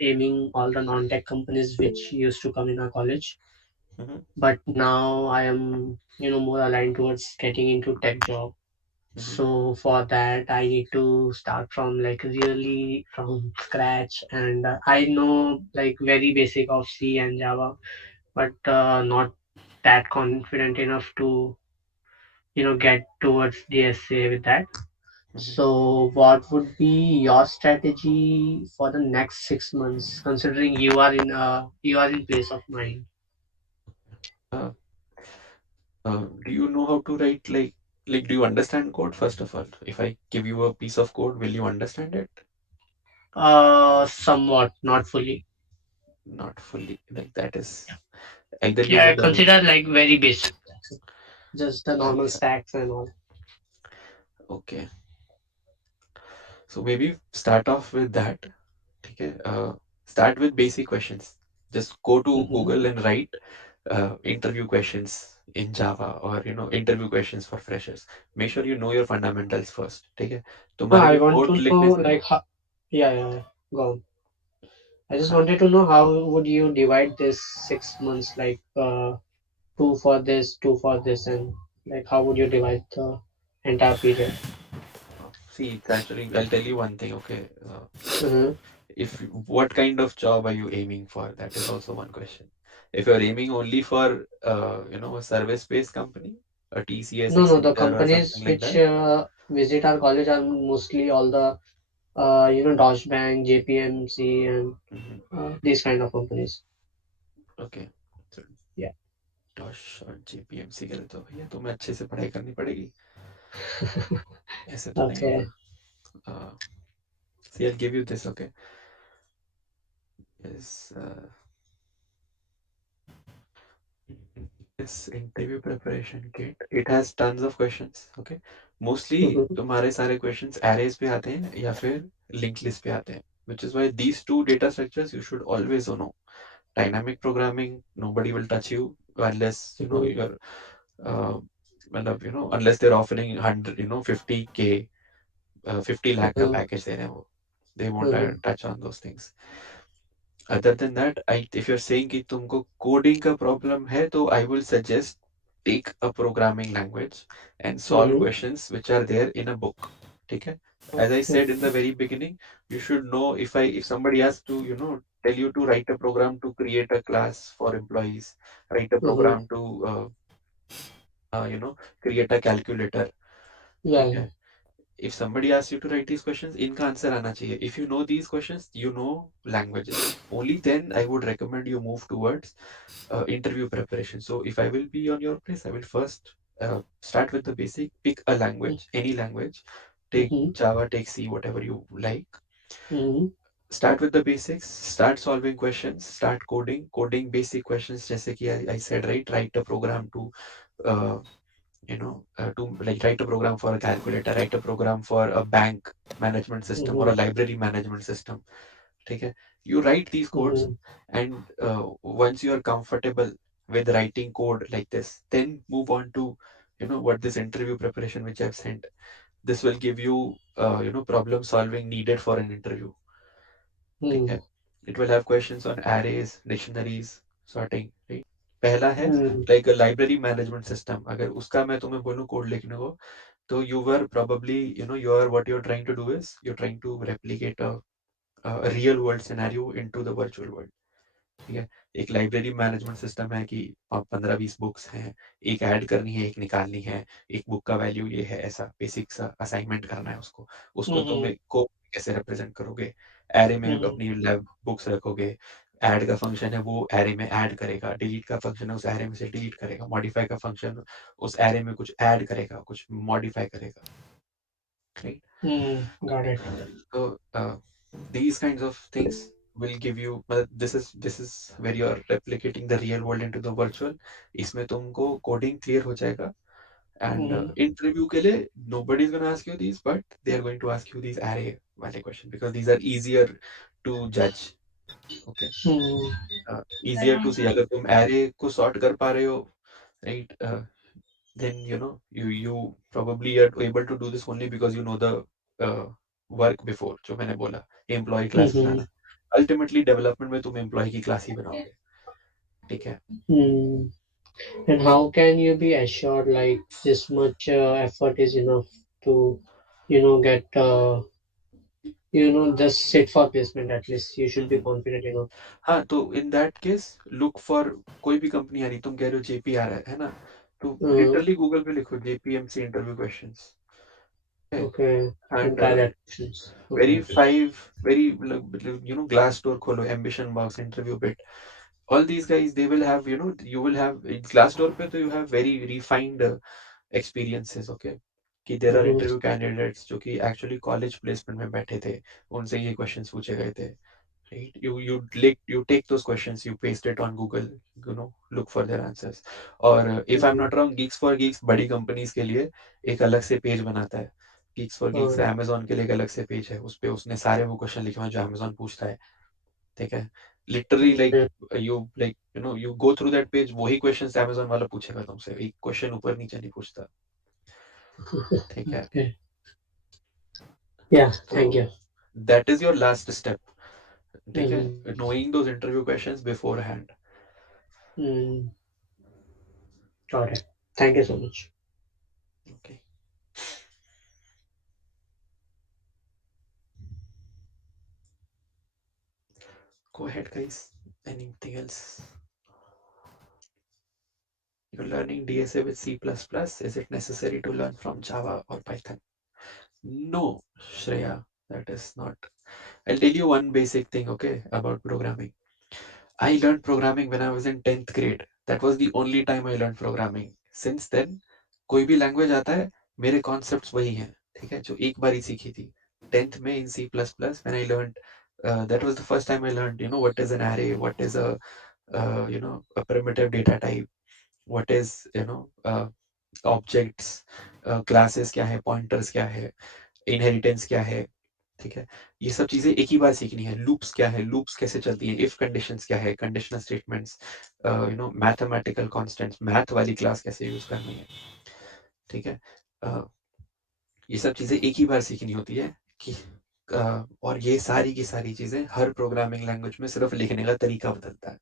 aiming all the non-tech companies which used to come in our college. But now I am, more aligned towards getting into tech job. So for that, I need to start from like really from scratch, and I know like very basic of C and Java, but not that confident enough to get towards DSA with that. So what would be your strategy for the next 6 months, considering you are in place of mine? uh, do you know how to write like do you understand code first of all? If I give you a piece of code, will you understand it? Somewhat, not fully. Not fully. Like that is either you Yeah, will learn. consider like very basic, just the normal Yeah. stacks and all. Okay. So maybe start off with that. Okay. Start with basic questions. Just go to Mm-hmm. Google and write interview questions in Java, or interview questions for freshers. Make sure you know your fundamentals first. ठीक है. No, तुम्हारे I को want code to लिखने know से. like how. Yeah, yeah, yeah. Go on. I just हाँ. wanted to know how would you divide this 6 months, like two for this, two for this, and like how would you divide the entire period? See, it's actually, I'll tell you one thing. Okay. Mm-hmm. If what kind of job are you aiming for? That is also one question. If you're aiming only for a service-based company, a TCS, No, no, the Accenture, or companies something like which that. visit our college are mostly all the Deutsche Bank, JPMC, and Mhm. these kind of companies. Okay. So Yeah. टॉश और जीपीएमसी के लिए तो भैया तुम्हें अच्छे से पढ़ाई करनी पड़ेगी. ऐसे तो नहीं Okay. होगा. See, I'll give you this. Okay. Is this interview preparation kit? It has tons of questions. Okay. Mostly Mm-hmm. तुम्हारे सारे questions arrays पे आते हैं या फिर linked list पे आते हैं. Which is why these two data structures you should always know. Dynamic programming, nobody will touch you unless Mm-hmm. you're uh, unless they're offering 100, 50K, 50 lakh का Mm-hmm. package दे रहे हैं वो. They won't Mm-hmm. touch on those things. Other than that, if you're saying कि तुमको coding का problem है, तो I will suggest take a programming language and solve Mm-hmm. questions which are there in a book. ठीक है? As I Okay. said in the very beginning, you should know if somebody has to, tell you to write a program to create a class for employees, write a Mm-hmm. program to, create a calculator. Yeah. ठीक Yeah. है? If somebody asks you to write these questions, इनका answer आना चाहिए. If you know these questions, you know languages. Only then I would recommend you move towards interview preparation. So if I will be on your place, I will first start with the basic. Pick a language, any language. Take Mm-hmm. Java, take C, whatever you like. Mm-hmm. Start with the basics. Start solving questions. Start coding. Coding basic questions. जैसे कि I said, right, write a program to uh, like write a program for a calculator, write a program for a bank management system or Mm-hmm. a library management system. Okay, you write these codes, Mm-hmm. and once you are comfortable with writing code like this, then move on to what this interview preparation which I've sent. this will give you problem solving needed for an interview. ठीक Hmm. है. It will have questions on arrays, dictionaries, sorting, right? पहला है Hmm. like a library management system. अगर उसका मैं तुम्हें बोलूँ code लिखने को, तो you were probably, what you're trying to do is you're trying to replicate a real world scenario into the virtual world. ठीक है. एक लाइब्रेरी मैनेजमेंट सिस्टम है कि 15-20 बुक्स हैं, एक ऐड करनी है, एक निकालनी है, एक बुक का वैल्यू ये है, ऐसा बेसिक सा असाइनमेंट करना है उसको. उसको तुम Hmm. को कैसे रिप्रेजेंट करोगे? एरे में Hmm. अपनी लैब बुक्स रखोगे. ऐड का फंक्शन है वो एरे में ऐड करेगा, डिलीट का फंक्शन है उस एरे में से डिलीट करेगा, मॉडिफाई का फंक्शन उस एरे में कुछ ऐड करेगा, कुछ मॉडिफाई करेगा, right? Hmm. Got it. So these kinds of things will give you, this is where you are replicating the real world into the virtual. इसमें तुमको coding clear हो जाएगा. And Hmm. interview के लिए nobody is going to ask you these, but they are going to ask you these array वाले question because these are easier to judge. Okay. Hmm. Easier to see. अगर तुम array को sort कर पा रहे हो, right? Then you probably are able to do this only because you know the uh, work before, जो मैंने बोला, एम्प्लॉय क्लास Hmm. बनाना. अल्टीमेटली डेवलपमेंट में तुम एम्प्लॉय की क्लास ही बनाओगे. ठीक है. Hmm. And how can you be assured like this much effort is enough to, get, just sit for placement at least. You should be hmm. confident enough. हाँ, तो in that case look for कोई भी company आ रही, तुम कह रहे हो JP आ रहा है ना, तो Uh, लिटरली गूगल पे लिखो JPMC interview questions. okay. And and try that questions. Very Okay. 5 very Glassdoor खोलो, AmbitionBox, InterviewBit, all these guys, they will have, you will have Glassdoor पे तो you have very refined experiences. Okay, कि there are Mm-hmm. interview candidates जो कि actually college placement में बैठे थे, उनसे ये questions पूछे गए थे, right? You take those questions, you paste it on Google, look for their answers. और if I'm Mm-hmm. not wrong, Geeks for Geeks बड़ी companies के लिए एक अलग से पेज बनाता है. Geeks for Geeks Uh, Amazon के लिए एक अलग से पेज है, उस पे उसने सारे वो क्वेश्चन लिखे हुए हैं जो Amazon पूछता है. ठीक है. Literally like okay. You go through that page, वही क्वेश्चंस अमेज़न वाला पूछेगा तुमसे, एक क्वेश्चन ऊपर नीचे नहीं पूछता. ठीक है. Okay. Yeah. तो Thank you. That is your last step. ठीक है. Mm-hmm. Knowing those interview questions before hand. Mm, got it. Thank you so much. Okay. Go ahead guys. Anything else? You're learning DSA with C++. Is it necessary to learn from Java or Python? No, Shreya, that is not. I'll tell you one basic thing, okay, about programming. I learned programming when I was in 10th grade. That was the only time I learned programming. Since then, कोई भी language आता है, मेरे concepts वही हैं. ठीक है, जो एक बार ही सीखी थी 10th में in C++. When I learned, that was the first time I learned, what is an array, what is a primitive data type, what is, objects, classes क्या है, pointers क्या है, inheritance क्या है. ठीक है. ये सब चीजें एक ही बार सीखनी है. लूप्स क्या है, लूप्स कैसे चलती हैं, इफ कंडीशंस क्या है, conditional statements, mathematical constants, math वाली क्लास कैसे यूज करनी है. ठीक है. ये सब चीजें एक ही बार सीखनी होती है कि और ये सारी की सारी चीजें हर प्रोग्रामिंग लैंग्वेज में सिर्फ लिखने का तरीका बदलता है.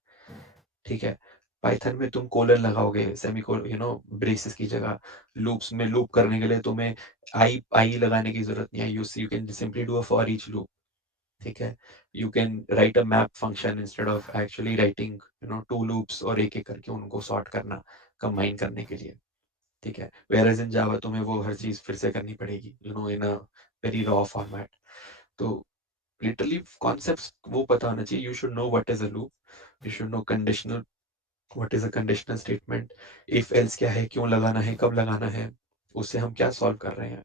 ठीक है. पाइथन में तुम कोलन लगाओगे, सेमी कोलन, ब्रेसेस की जगह. लूप्स में लूप करने के लिए तुम्हें आई आई लगाने की जरूरत नहीं है. You can simply do a for each loop. ठीक है. You can write a map function instead of actually writing to loops और एक एक करके उनको सॉर्ट करना, कंबाइन करने के लिए. ठीक है. वेयर एज इन जावा तुम्हें वो हर चीज फिर से करनी पड़ेगी, इन अ वेरी रॉ फॉर्मेट. तो लिटरली कॉन्सेप्ट्स वो पता होना चाहिए. You should know what is a loop, you should no conditional, what is a conditional statement, if else क्या है, क्यों लगाना है, कब लगाना है, उससे हम क्या सॉल्व कर रहे हैं.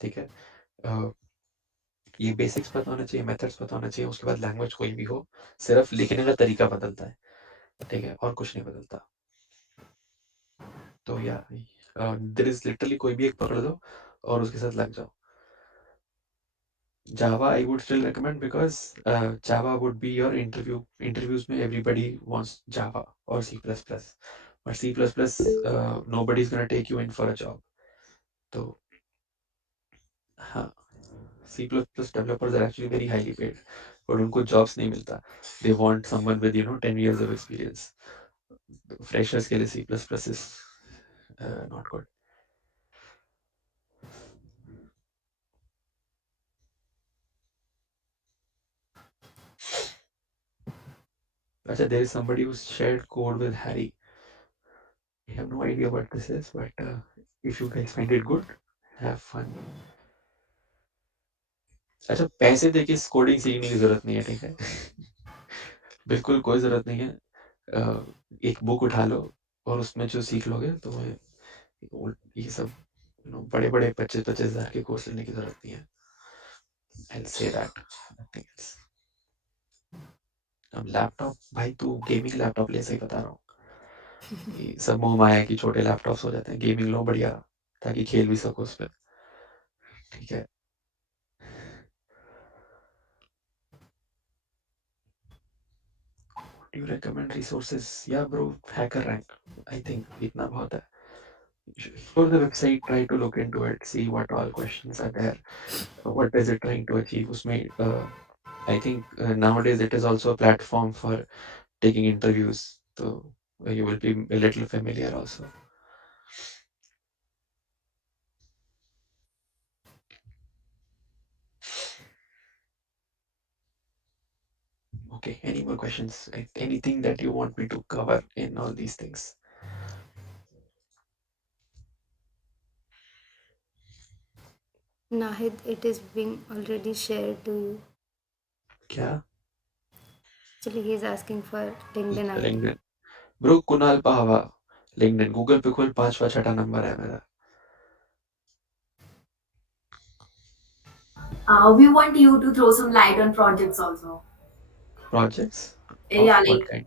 ठीक है. ये बेसिक्स पता होना चाहिए, मेथड्स पता होना चाहिए. उसके बाद लैंग्वेज कोई भी हो, सिर्फ लिखने का तरीका बदलता है. ठीक है, और कुछ नहीं बदलता. तो या देयर इज लिटरली कोई भी एक पकड़ दो और उसके साथ लग जाओ. Java I would still recommend because Java would be your interviews में एवरीबडी वांट्स जावा और सी प्लस प्लस. और C plus plus, nobody is gonna take you in for a job. तो हाँ, C++ developers are actually very highly paid, but उनको jobs नहीं मिलता. They want someone with 10 years of experience. Freshers के लिए C++ is not good. अच्छा, there is somebody who's shared code with Harry. I have no idea what this is, but if you guys find it good, have fun. अच्छा, पैसे देके coding सीखने की जरूरत नहीं है, ठीक है? बिल्कुल कोई जरूरत नहीं है. एक बुक उठा लो और उसमें जो सीख लोगे तो ये सब बड़े बड़े 25,000 के कोर्स लेने की जरूरत नहीं है. I'll say that. Nothing else. अब लैपटॉप भाई, तू गेमिंग लैपटॉप ले, सही बता रहा हूँ. ये सब मोह माया की छोटे लैपटॉप्स हो जाते हैं. गेमिंग लो बढ़िया, ताकि खेल भी सको उस पर. ठीक है. Do you recommend resources? Yeah, bro, hacker rank. I think इतना बहुत है. Explore the website, try to look into it, see what all questions are there, what is it trying to achieve. उसमें I think nowadays it is also a platform for taking interviews, so you will be a little familiar also. Okay, any more questions? Anything that you want me to cover in all these things? Nahid, it is being already shared to you. क्या? Actually, he is asking for LinkedIn ID. LinkedIn. Bro, Kunal Pahwa. LinkedIn. Google पे खोल, 5वां 6वां number है मेरा. We want you to throw some light on projects also. Projects Yeah, of what like kind?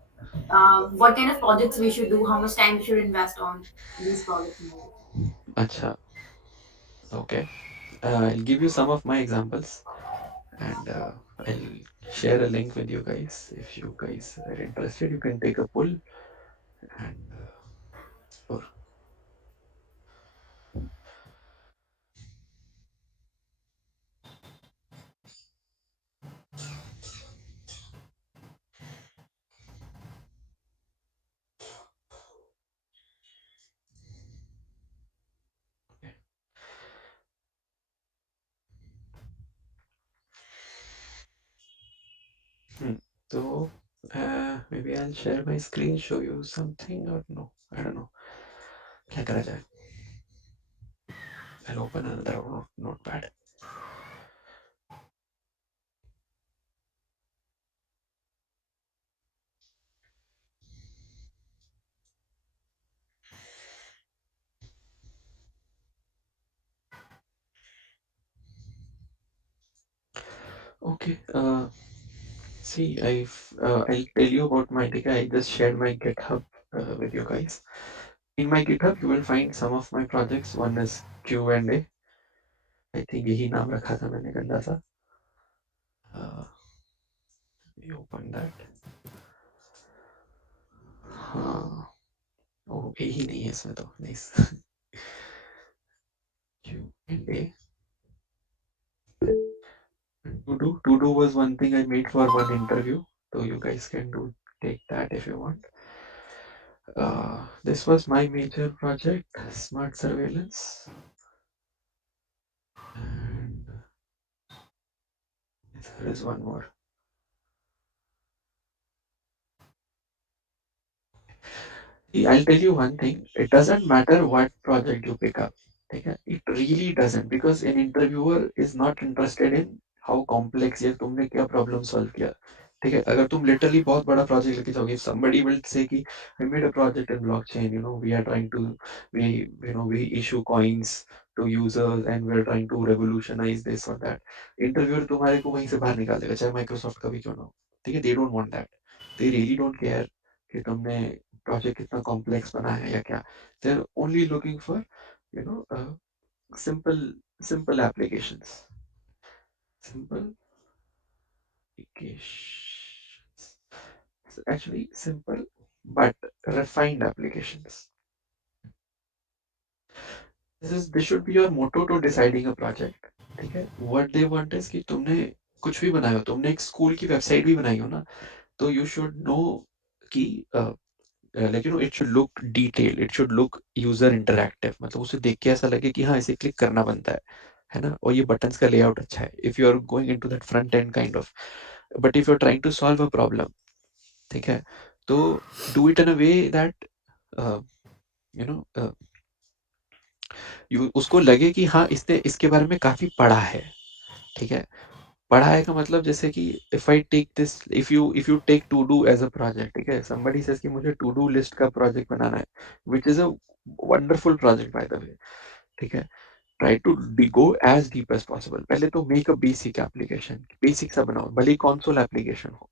what kind of projects we should do, how much time we should invest on these projects. And all. अच्छा, okay. I'll give you some of my examples, and I'll share a link with you guys. If you guys are interested, you can take a pull and explore. Hmm. So maybe I'll share my screen, show you something, or no, I don't know. क्या करा जाए? I'll open another notepad. Okay. See, I'll tell you about my data. I just shared my GitHub with you guys. In my GitHub, you will find some of my projects. One is Q&A. I think यही नाम रखा था मैंने गंदा सा. Uh, you open that. हाँ. Oh, यही नहीं है इसमें तो. Nice. Q&A. To do was one thing I made for one interview. So you guys can take that if you want. This was my major project, smart surveillance. And there is one more. See, I'll tell you one thing. It doesn't matter what project you pick up. Okay? It really doesn't, because an interviewer is not interested in how complex या तुमने क्या problem solve किया. ठीक है, अगर तुम literally बहुत बड़ा project लेके जाओगे, if somebody will say कि I made a project in blockchain, we are trying to we issue coins to users and we are trying to revolutionize this or that. Interviewer तुम्हारे को वहीं से बाहर निकाल देगा, चाहे Microsoft का भी क्यों ना हो. ठीक है, they don't want that. They really don't care कि तुमने प्रोजेक्ट कितना कॉम्प्लेक्स बना है या क्या. They are only looking for simple simple applications. Simple applications. Actually simple but refined applications. This should be your motto to deciding a project. ठीक है, what they want is कि तुमने कुछ भी बनाया हो, तुमने एक स्कूल की वेबसाइट भी बनाई हो ना, तो यू शुड नो कि like you know it should look detail, it should look user interactive, मतलब उसे देख के ऐसा लगे कि हाँ इसे क्लिक करना बनता है ना, और ये बटन्स का लेआउट अच्छा है, if you are going into that front end kind of, but if you are trying to solve a problem, ठीक है, तो do it in a way that you know उसको लगे कि हाँ इसने इसके बारे में काफी पढ़ा है, ठीक है। पढ़ा है का मतलब जैसे कि if I take this, if you take to do as a project, ठीक है, somebody says कि मुझे टू डू लिस्ट का प्रोजेक्ट बनाना है, which is a wonderful project by the way, ठीक है, try to go as deep as possible, पहले तो make a basic application, basic सा बनाओ, भले कंसोल एप्लीकेशन हो,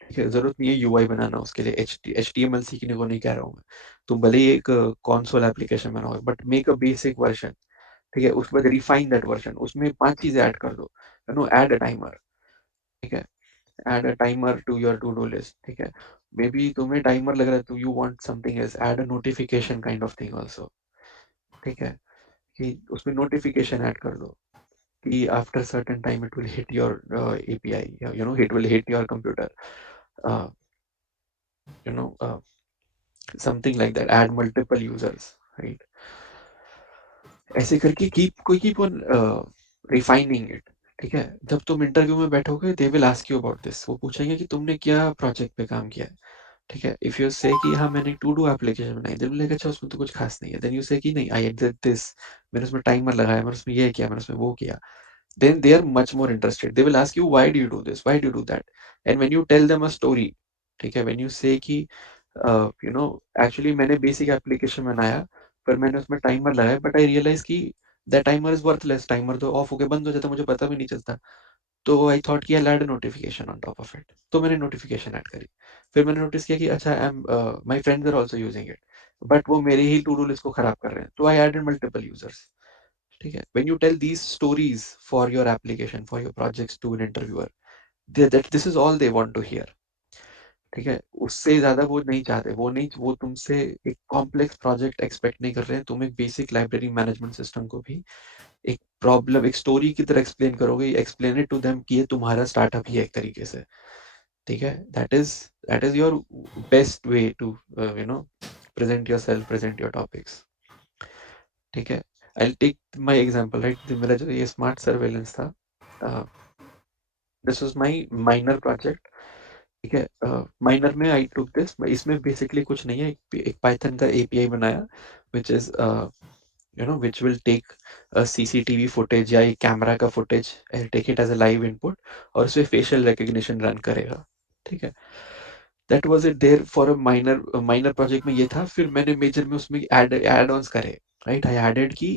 ठीक है, जरूरत नहीं है यूआई बनाना उसके लिए, एच टी एम एल सीखने को नहीं कह रहा हूँ मैं, तुम भले ही एक कंसोल एप्लीकेशन बनाओ, but make a basic version, ठीक है, उसके बाद रिफाइन दैट वर्जन, उसमें 5 चीजें ऐड कर दो, you know, add a timer, ठीक है, add a timer to your to do list, ठीक है, मे बी तुम्हें टाइमर लग रहा है तो you want something else, add a notification kind of thing also, ठीक है, कि उसमें नोटिफिकेशन ऐड कर दो कि after certain time it will hit your API, you know, it will hit your computer, you know, something like that, add multiple users, right, ऐसे करके keep on refining it, ठीक है, जब तुम इंटरव्यू में बैठोगे they will ask you about this, वो पूछेंगे कि तुमने क्या प्रोजेक्ट पे काम किया है, ठीक है, इफ यू से कि हाँ मैंने टू डू एप्लीकेशन बनाई, दे विल लाइक अच्छा उसमें तो कुछ खास नहीं है, देन यू से कि नहीं आई डिड दिस, मैंने उसमें टाइमर लगाया, मैंने उसमें ये किया, मैंने उसमें वो किया, then they are much more interested, they will ask you why do you do this, why do you do that, and when you tell them a story, ठीक है, when you say कि you know actually मैंने basic application बनाया, पर मैंने उसमें timer लगाया, but I realise कि that timer is worthless, timer तो ऑफ होके बंद हो जाता, मुझे पता भी नहीं चलता, तो आई थॉट कि I add notification on top of it, तो मैंने नोटिफिकेशन ऐड करी, फिर मैंने नोटिस किया कि अच्छा I am my friends are also using it, but वो मेरे ही टू डू लिस्ट को खराब कर रहे हैं, तो आई एडेड मल्टीपल यूजर्स, ठीक है, when you tell these stories for your application, for your projects to an interviewer, that this is all they want to hear, ठीक है, उससे ज्यादा वो नहीं चाहते, वो नहीं, वो तुमसे एक कॉम्प्लेक्स प्रोजेक्ट एक्सपेक्ट नहीं कर रहे हैं, तुम एक बेसिक लाइब्रेरी मैनेजमेंट सिस्टम को भी एक प्रॉब्लम, एक स्टोरी की तरह एक्सप्लेन करोगे, एक्सप्लेन इट टू देम कि ये तुम्हारा स्टार्टअप ही है एक तरीके से, ठीक है, that is your best way to you know present yourself, present your topics, ठीक है, I take my example, right, मेरा जो ये स्मार्ट सर्वेलेंस था, this was my minor project, ठीक है, माइनर में आई टुक दिस, इसमें बेसिकली कुछ नहीं है, एक पाइथन का एपीआई बनाया, which is you know which will take CCTV footage या एक कैमरा का footage, take it as a live input, और उसमें फेशियल रिकग्निशन रन करेगा, ठीक है, that was it there for a minor project में ये था, फिर मैंने मेजर में उसमें एड ऑन्स करे, राइट, आई एडेड कि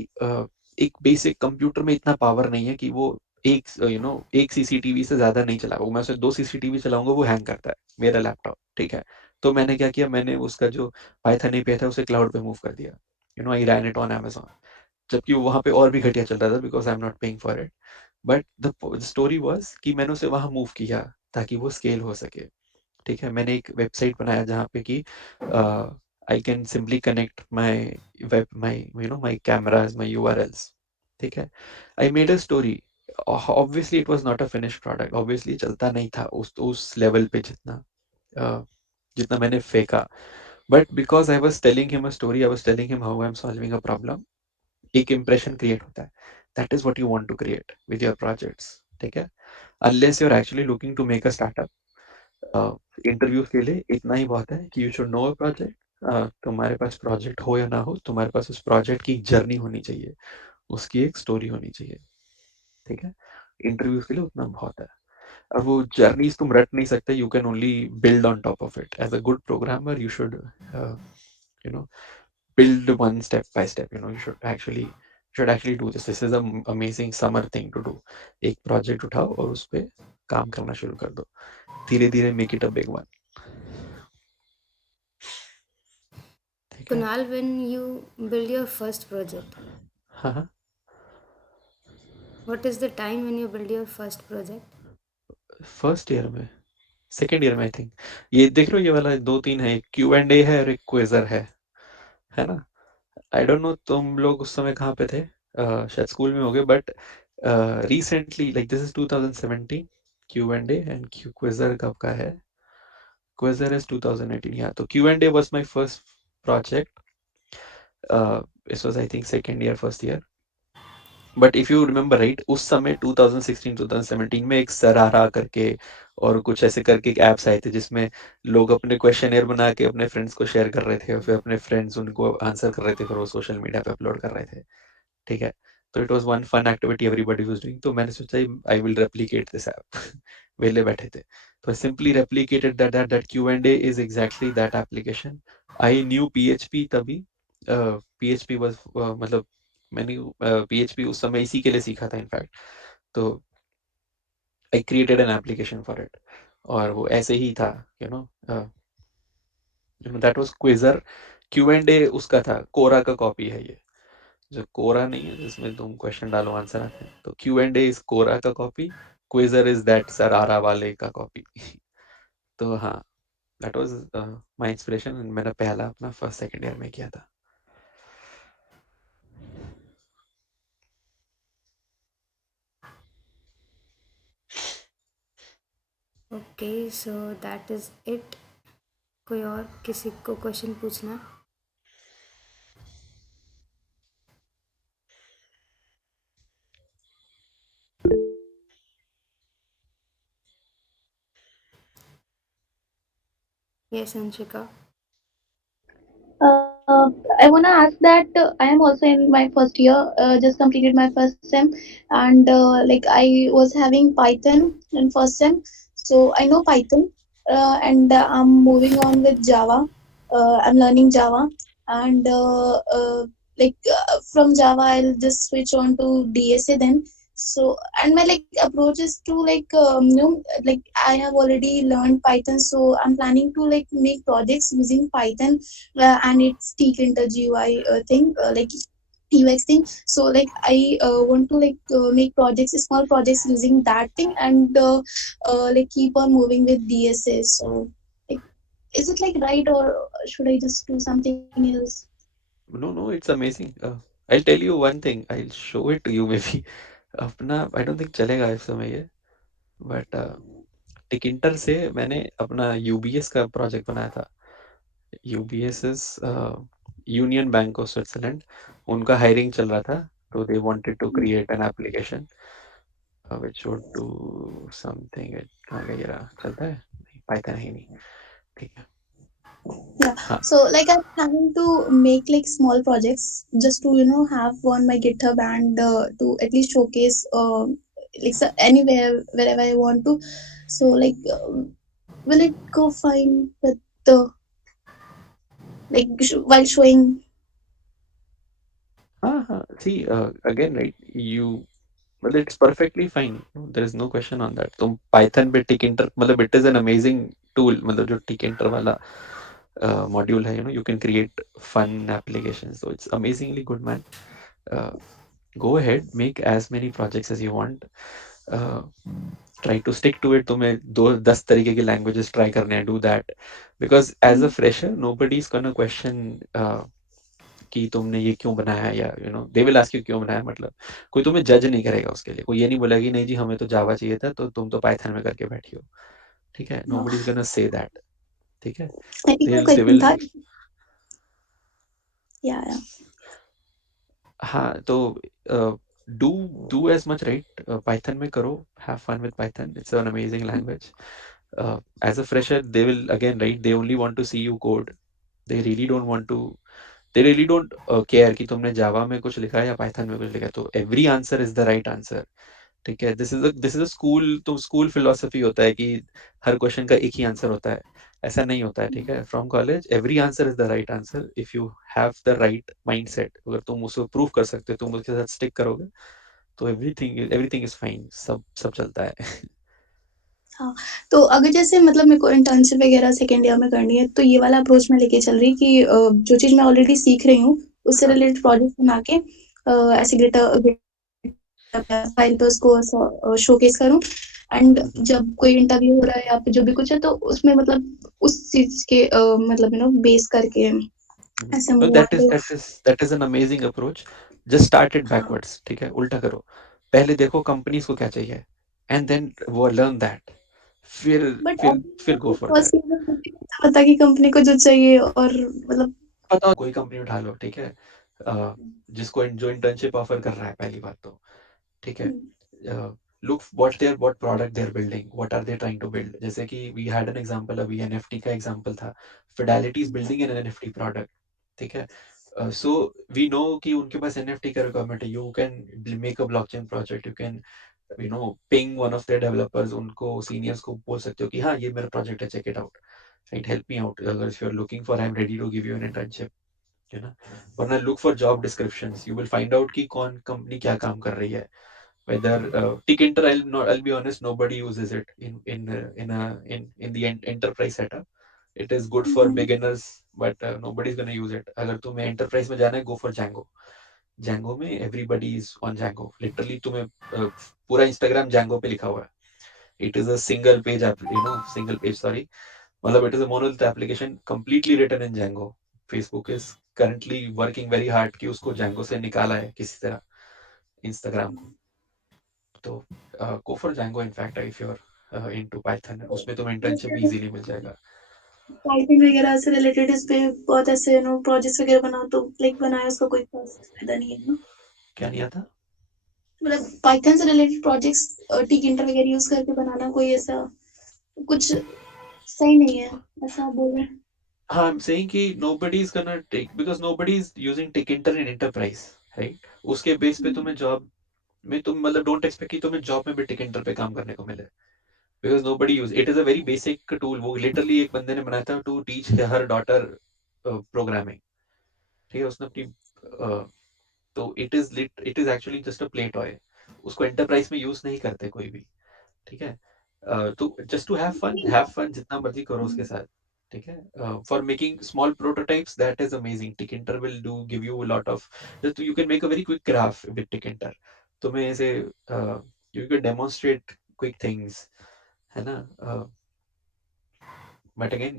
एक बेसिक कंप्यूटर में इतना पावर नहीं है कि वो एक यू नो एक सीसीटीवी से ज्यादा नहीं चला, वो मैं उसे दो सीसीटीवी चलाऊंगा वो हैंग करता है मेरा लैपटॉप, ठीक है, तो मैंने क्या किया, मैंने उसका जो पाइथन एपीआई था उसे क्लाउड पे मूव कर दिया, you know, I ran it on Amazon, जबकि वो वहां पे और भी घटिया चल रहा था, because I am not paying for it, but the story was कि मैंने उसे वहां मूव किया ताकि वो स्केल हो सके, ठीक है, मैंने एक वेबसाइट बनाया जहाँ पे कि I can simply connect my web my you know my cameras, my URLs, ठीक है, I made a story, obviously it was not a finished product, obviously चलता नहीं था उस लेवल पे जितना जितना मैंने फेंका, but because I was telling him a story, I was telling him how I am solving a problem, एक इंप्रेशन क्रिएट होता है, that is what you want to create with your projects, ठीक है, unless you are actually looking to make a startup, interview के लिए इतना ही बहुत है कि you should know a project, तुम्हारे पास प्रोजेक्ट हो या ना हो, तुम्हारे पास उस प्रोजेक्ट की जर्नी होनी चाहिए, उसकी एक स्टोरी होनी चाहिए, ठीक है, इंटरव्यूज के लिए उतना बहुत है, अब वो जर्नीज तुम रट नहीं सकते, you can only build on top of it, as a good programmer you should you know build one step by step, you know, you should actually do this is a amazing summer thing to do, एक project उठाओ और उस पे काम करना शुरू कर दो, धीरे धीरे make it a big one, ठीक है, Kunal, when you build your first project, हाँ हाँ, what is the time when you build your first project? First year में, सेकेंड ईयर में आई थिंक, ये देख लो ये वाला दो तीन है, एक Q&A है और एक क्विजर है ना, आई डोंट नो तुम लोग उस समय कहाँ पे थे, शायद स्कूल में होगे, but Recently, like this is 2017 Q&A and Quizzer कब का है? Quizzer is 2018. Yeah, so Q&A was my first project. This was I think second year, first year. But if you remember right, उस समय 2016-2017 में एक सरारा करके और कुछ ऐसे करके एक ऐप्स आए थे जिसमें लोग अपने क्वेश्चन बना के अपने फ्रेंड्स को शेयर कर रहे थे और फिर अपने फ्रेंड्स उनको आंसर कर रहे थे, फिर वो सोशल मीडिया पे अपलोड कर रहे थे। ठीक है, तो it was one fun activity everybody was doing, तो मैंने सोचा I will replicate this app. वेले बैठे थे तो simply replicated that Q&A is exactly that application. I knew PHP तभी, PHP वाज मतलब मैंने PHP उस समय इसी के लिए सीखा था इनफैक्ट, तो I created an application for it और वो ऐसे ही था, you know that was quizzer. Q&A उसका था, कोरा का कॉपी है ये, जो कोरा नहीं है जिसमें तुम क्वेश्चन डालो आंसर आते हैं, तो Q&A इज कोरा का कॉपी, क्विजर इज दैट सरारा वाले का कॉपी। तो हाँ, दैट वाज माय इंस्पिरेशन, मैंने पहला अपना फर्स्ट सेकंड ईयर में किया था। Okay, so that is it. कोई और किसी को क्वेश्चन पूछना? Yes Anshika. I want to ask that I am also in my first year, just completed my first sem, and like I was having Python in first sem, so I know Python, and I'm moving on with Java. I'm learning Java, and from Java I'll just switch on to DSA then. So and my like approach is to like I have already learned Python, so I'm planning to like make projects using Python, and its Tkinter GUI thing, like UX thing. So like I want to like make projects, small projects using that thing, and like keep on moving with DSA. So like, is it like right, or should I just do something else? No, it's amazing. I'll tell you one thing, I'll show it to you maybe। अपना आई don't think चलेगा इस समय ये, but टिकिंटर से मैंने अपना UBS का project बनाया था। UBS is Union Bank of Switzerland, उनका हायरिंग चल रहा था, तो they wanted to create an application which would do something। कहाँ गया ये रहा, चलता है नहीं, पाइथन है ही नहीं। ठीक है, Yeah. हाँ So like I'm planning to make like small projects just to have on my GitHub, and to at least showcase like so anywhere wherever I want to. So like will it go fine with the like while showing? हाँ हाँ, see again right, you well it's perfectly fine, there is no question on that। तुम Python पे टिकिंटर, मतलब it is an amazing tool, मतलब जो टिकिंटर वाला module है, you can create fun applications, so it's amazingly good man। uh, go ahead, make as many projects as you want। uh, try to stick to it। तुम्हें 10 तरीके की languages try करने हैं, do that, because as a fresher nobody is gonna question कि तुमने ये क्यों बनाया है, या दे विल आस्क यू क्यों बनाया, मतलब कोई तुम्हें जज नहीं करेगा उसके लिए, कोई ये नहीं बोलेगा कि नहीं जी हमें तो जावा चाहिए था, तो तुम तो पाइथन में करके बैठी हो। ठीक है, Uh, nobody is gonna say that. ठीक है, एक और दे क्वेश्चन विल। था। या हाँ, तो do do as much right, Python में करो, have fun with Python, it's an amazing language. As a fresher they will again right, they only want to see you code, they really don't want to, they really don't care कि तुमने जावा में कुछ लिखा है या Python में कुछ लिखा है, तो every answer is the right answer. ठीक है, दिस इज अ स्कूल, तो स्कूल फिलोसफी होता है कि हर क्वेश्चन का एक ही आंसर होता है, ऐसा नहीं होता है। ठीक है, from college every answer is the right answer if you have the right mindset, अगर तुम उसको प्रूव कर सकते हो, तुम उसके साथ स्टिक करोगे, तो एवरीथिंग इज फाइन, सब सब चलता है। हाँ, तो अगर जैसे मतलब मेरे को इंटर्नशिप वगैरह सेकेंड ईयर में करनी है, तो ये वाला अप्रोच मैं लेके चल रही कि जो चीज़ मैं ऑलरेडी सीख रही हूँ उससे हाँ, रिलेटेड प्रोजेक्ट बना के ऐसे फाइल पे उसको शोकेस करूँ, एंड हम्म, जब कोई इंटरव्यू हो रहा है या फिर जो भी कुछ है, तो उसमें मतलब उस चीज के मतलब बेस करके ऐसे well move that on is तो। that is that is an amazing approach। just start it हाँ backwards। ठीक है, उल्टा करो, पहले देखो कंपनीज को क्या चाहिए, एंड देन वो लर्न दैट, फिर बट फिर अभी फिर गो मतलब फॉर दैट। फर्स्ट ईयर में मुझे नहीं पता कि कंपनी को जो चाहिए, और मतलब पता हो कोई कंपनी उठा लो, ठीक है, जिसको जो इंटर्नशिप ऑफर कर रहा है, पहली बात तो, ठीक है, look what product they are building, what are they trying to build. जैसे कि वी हैड एन एग्जांपल, अभी एनएफटी का एग्जांपल था, Fidelity is building an NFT product, ठीक है। सो वी नो कि उनके पास एनएफटी का रिक्वायरमेंट है, you can make a blockchain project, you can ping one of the developers, उनको सीनियर्स को बोल सकते हो कि हाँ ये मेरा प्रोजेक्ट है, check it out, right, help me out, अगर if you are looking for, I am ready to give you an internship, है ना। वरना look for job descriptions, you will find out कि कौन कंपनी क्या काम कर रही है। Whether Tkinter, I'll be honest, nobody uses it in the enterprise setup. It is good for beginners, but nobody's gonna use it. अगर तुम्हें enterprise में जाना है, go for Django. Django में everybody is on Django. Literally तुम्हें पूरा Instagram Django पे लिखा हुआ है. It is a single page app, single page, sorry. मतलब it is a monolith application completely written in Django. Facebook is currently working very hard कि उसको Django से निकाला है किसी तरह Instagram को। तो go for Django in fact, if you are into Python, उसमें तुम्हें इंटर्नशिप भी इजीली मिल जाएगा। पाइथन वगैरह से रिलेटेड इस पे बहुत ऐसे प्रोजेक्ट्स वगैरह बनाओ, तो लाइक बनाए उसका कोई खास फायदा नहीं है ना। क्या नहीं आता? मतलब पाइथन से रिलेटेड प्रोजेक्ट्स टिक इंटर वगैरह यूज करके बनाना कोई ऐसा कुछ सही नहीं है, ऐसा आप बोल रहे हैं? हाँ, आई एम सेइंग कि nobody is gonna take, because nobody is using Tkinter in enterprise, right? उसके बेस पे तुम्हें जॉब में, तुम मतलब डोंट एक्सपेक्ट कि तुम्हें जॉब में भी टिकिटर पे काम करने को मिले, because nobody use it. Is a very basic tool, वो लिटरली एक बंदे ने बनाया था to teach her daughter programming, ठीक है, उसने अपनी तो it is actually just a play toy, उसको एंटरप्राइज में यूज नहीं करते कोई भी, ठीक है। तो जस्ट टू हैव फन जितना मर्जी करो उसके साथ, ठीक है। For making small prototypes, that is amazing, Tkinter will do give you a lot of, just you can make a very quick graph with Tkinter, तुम्हें ऐसे you can demonstrate quick things, है ना। But again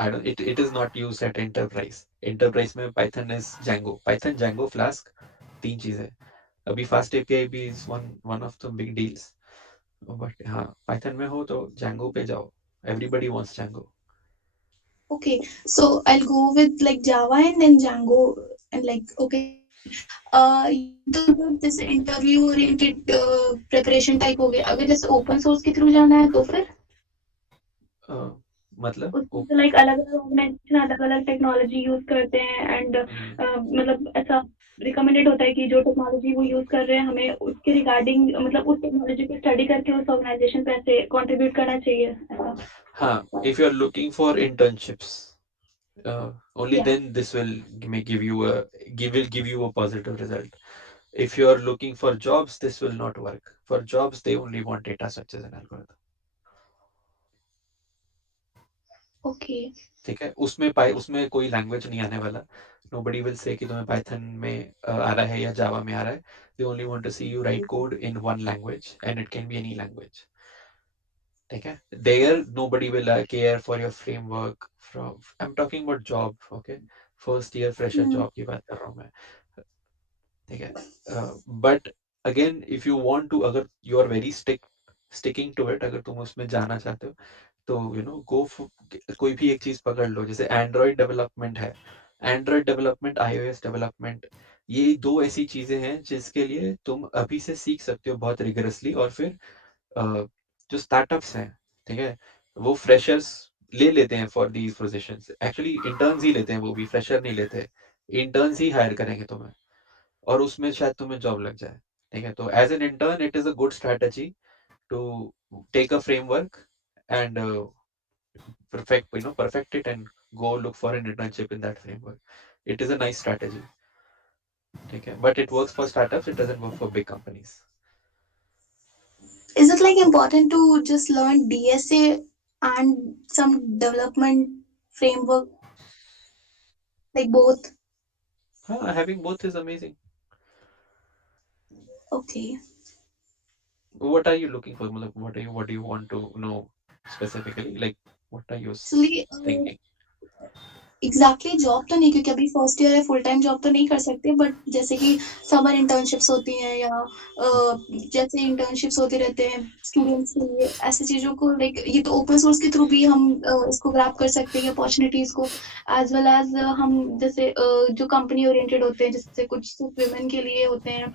I don't, it is not used at enterprise. Enterprise में Python is Django, Python Django Flask, तीन चीजें। अभी fast API भी is one one of the big deals, but हाँ, Python में हो तो Django पे जाओ, everybody wants Django। Okay, so I'll go with like Java and then Django, and like okay, ये तो मतलब जैसे इंटरव्यू ओरिएंटेड प्रिपरेशन टाइप हो गया। अगर जैसे ओपन सोर्स के थ्रू जाना है तो फिर मतलब उसमें तो लाइक अलग अलग ऑर्गेनाइजेशन अलग अलग टेक्नोलॉजी यूज करते हैं, एंड मतलब ऐसा रिकमेंडेड होता है कि जो टेक्नोलॉजी वो यूज कर रहे हैं हमें उसके रिगार्डिंग मतलब उस टेक्नोलॉजी को स्टडी करके उस ऑर्गेनाइजेशन पे ऐसे कंट्रीब्यूट करना चाहिए ऐसा। हाँ, if you are looking for internships, only या then this may give you a will give you a positive result. If you are looking for jobs, this will not work. For jobs, they only want data structures and algorithm, okay. ठीक है। उसमें कोई language नहीं आने वाला, nobody will say कि तुम्हें Python में आ रहा है या जावा में आ रहा है, they only want to see you write code in one language, and it can be any language, ठीक है। There nobody will care for your framework, from I'm talking about job, okay, first year fresher job की बात कर रहा हूँ मैं, ठीक है। But again if you want to, अगर you are very sticking to it, अगर तुम उसमें जाना चाहते हो, तो गो, कोई भी एक चीज पकड़ लो, जैसे एंड्रॉइड डेवलपमेंट है, एंड्रॉइड डेवलपमेंट, iOS डेवलपमेंट, ये दो ऐसी चीजें हैं जिसके लिए तुम अभी से सीख सकते हो बहुत रिगरसली, और फिर जो स्टार्टअप्स हैं, ठीक है, वो फ्रेशर्स ले लेते हैं for these positions, actually interns ही लेते हैं, वो भी फ्रेशर नहीं लेते, इंटर्न्स ही हायर करेंगे तुम्हें, और उसमें शायद तुम्हें जॉब लग जाए, ठीक है। तो as an intern it is a good strategy to take a framework and perfect it and go look for an internship in that framework. It is a nice strategy, okay, but it works for startups, it doesn't work for big companies. Is it like important to just learn DSA and some development framework, like both? Having both is amazing. Okay. What are you looking for? What do you want to know specifically? Like, what are you Actually, thinking? Exactly job तो नहीं, क्योंकि अभी first year है, full time job तो नहीं कर सकते, but जैसे कि समर इंटर्नशिप्स होती हैं या जैसे इंटर्नशिप्स होते रहते हैं स्टूडेंट्स के लिए, ऐसी चीज़ों को लाइक ये तो ओपन सोर्स के थ्रू भी हम इसको ग्रैब कर सकते हैं अपॉर्चुनिटीज़ को, एज वेल एज हम जैसे जो कंपनी ओरिएंटेड होते हैं, जैसे कुछ सिर्फ वुमेन के लिए होते हैं,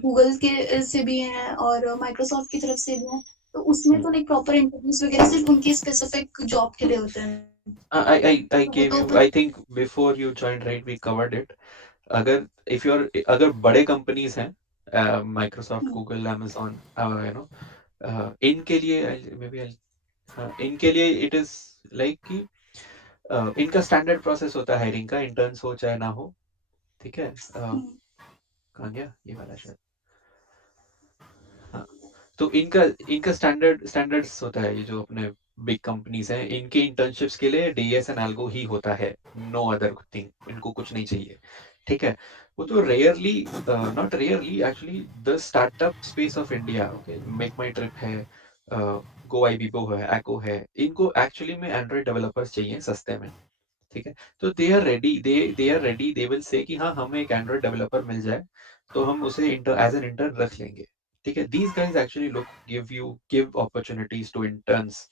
गूगल के से भी हैं और माइक्रोसॉफ्ट की तरफ से भी हैं, तो उसमें तो लाइक प्रॉपर इंटरव्यूज वगैरह सिर्फ उनकी स्पेसिफिक जॉब के लिए होते हैं, I तो वो gave तो you, I think before you joined, right? We covered it. अगर if you're अगर बड़े कंपनीज हैं, माइक्रोसॉफ्ट, गूगल, amazon, इनके लिए मे बी इनके लिए इट इज लाइक कि इनका स्टैंडर्ड प्रोसेस होता है हायरिंग का, इंटर्न्स हो चाहे ना हो, ठीक है। कहाँ गया ये वाला शायद, हाँ। तो इनका इनका स्टैंडर्ड्स होता है, ये जो अपने बिग कंपनीज हैं इनके इंटर्नशिप्स के लिए डीएस एंड एल्गो ही होता है, नो अदर थिंग, इनको कुछ नहीं चाहिए, ठीक है। वो तो rarely, not rarely actually, the startup space of India, okay, make my trip है, गो आईबीबो है, एको है, इनको एक्चुअली में एंड्रॉइड डेवलपर्स चाहिए सस्ते में, ठीक है। तो they are ready, they will say कि हाँ हमें एक एंड्रॉइड डेवलपर मिल जाए तो हम उसे एज एन इंटर्न रख लेंगे, ठीक है। These guys actually look give opportunities to interns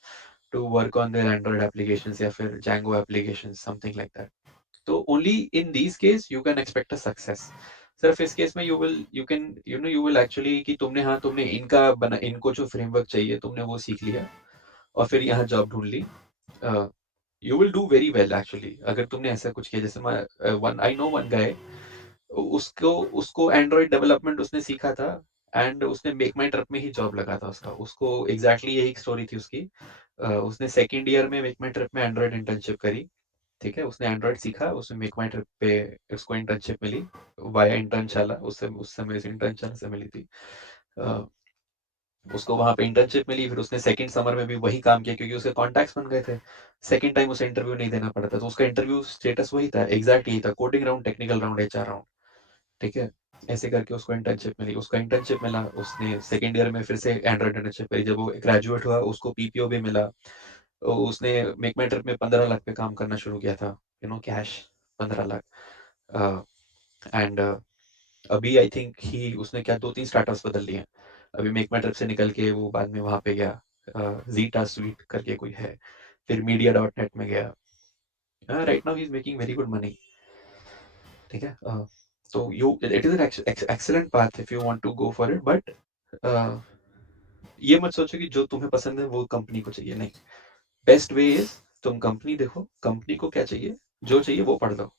to work on their Android applications या फिर Django applications, something like that. तो only in these case you can expect a success. सिर्फ इस case में यू विल एक्चुअली कि तुमने इनका बना, इनको जो फ्रेमवर्क चाहिए तुमने वो सीख लिया और फिर यहाँ जॉब ढूंढ ली, you will do very well actually. अगर तुमने ऐसा कुछ किया, जैसे मैं one I know one guy, उसको उसको एंड्रॉइड डेवलपमेंट उसने सीखा था एंड उसने मेक माई ट्रिप में ही जॉब लगा था उसका, उसको एग्जैक्टली यही स्टोरी थी उसकी। उसने सेकेंड ईयर में मेक माई ट्रिप में एंड्रॉइड इंटर्नशिप करी, ठीक है। उसने एंड्रॉइड सीखा, उसने मेक माई ट्रिप पे उसको इंटर्नशिप मिली वाया इंटर्नशाला, उस समय इंटर्नशाला से मिली थी। अ, उसको वहां पे इंटर्नशिप मिली, फिर उसने सेकंड समर में भी वही काम किया क्योंकि उसके कॉन्टैक्ट्स बन गए थे। सेकंड टाइम उसे इंटरव्यू नहीं देना पड़ा था, तो उसका इंटरव्यू स्टेटस वही था, एग्जैक्ट यही था, coding round, technical round, HR round, ठीक है। ऐसे करके उसको इंटर्नशिप मिली, उसका इंटर्नशिप मिला, उसने सेकंड ईयर में फिर से एंड्रॉइड इंटर्नशिप करी, जब वो ग्रेजुएट हुआ उसको पीपीओ भी मिला। तो उसने मेक माई ट्रिप में 15 लाख पे काम करना शुरू किया था, कैश 15 लाख। एंड अभी आई थिंक ही उसने क्या 2-3 स्टार्टअप्स बदल लिए हैं। अभी मेक माई ट्रिप से निकल के वो बाद में वहां पे गया, जीटा स्वीट करके कोई है, फिर मीडिया डॉट नेट में गया। Right now he is making very good money, ठीक है। तो it is an excellent path if you want to go for it, but ये मत सोचो कि जो तुम्हें पसंद है वो कंपनी को चाहिए, नहीं। बेस्ट वे इज तुम कंपनी देखो, कंपनी को क्या चाहिए, जो चाहिए वो पढ़ लो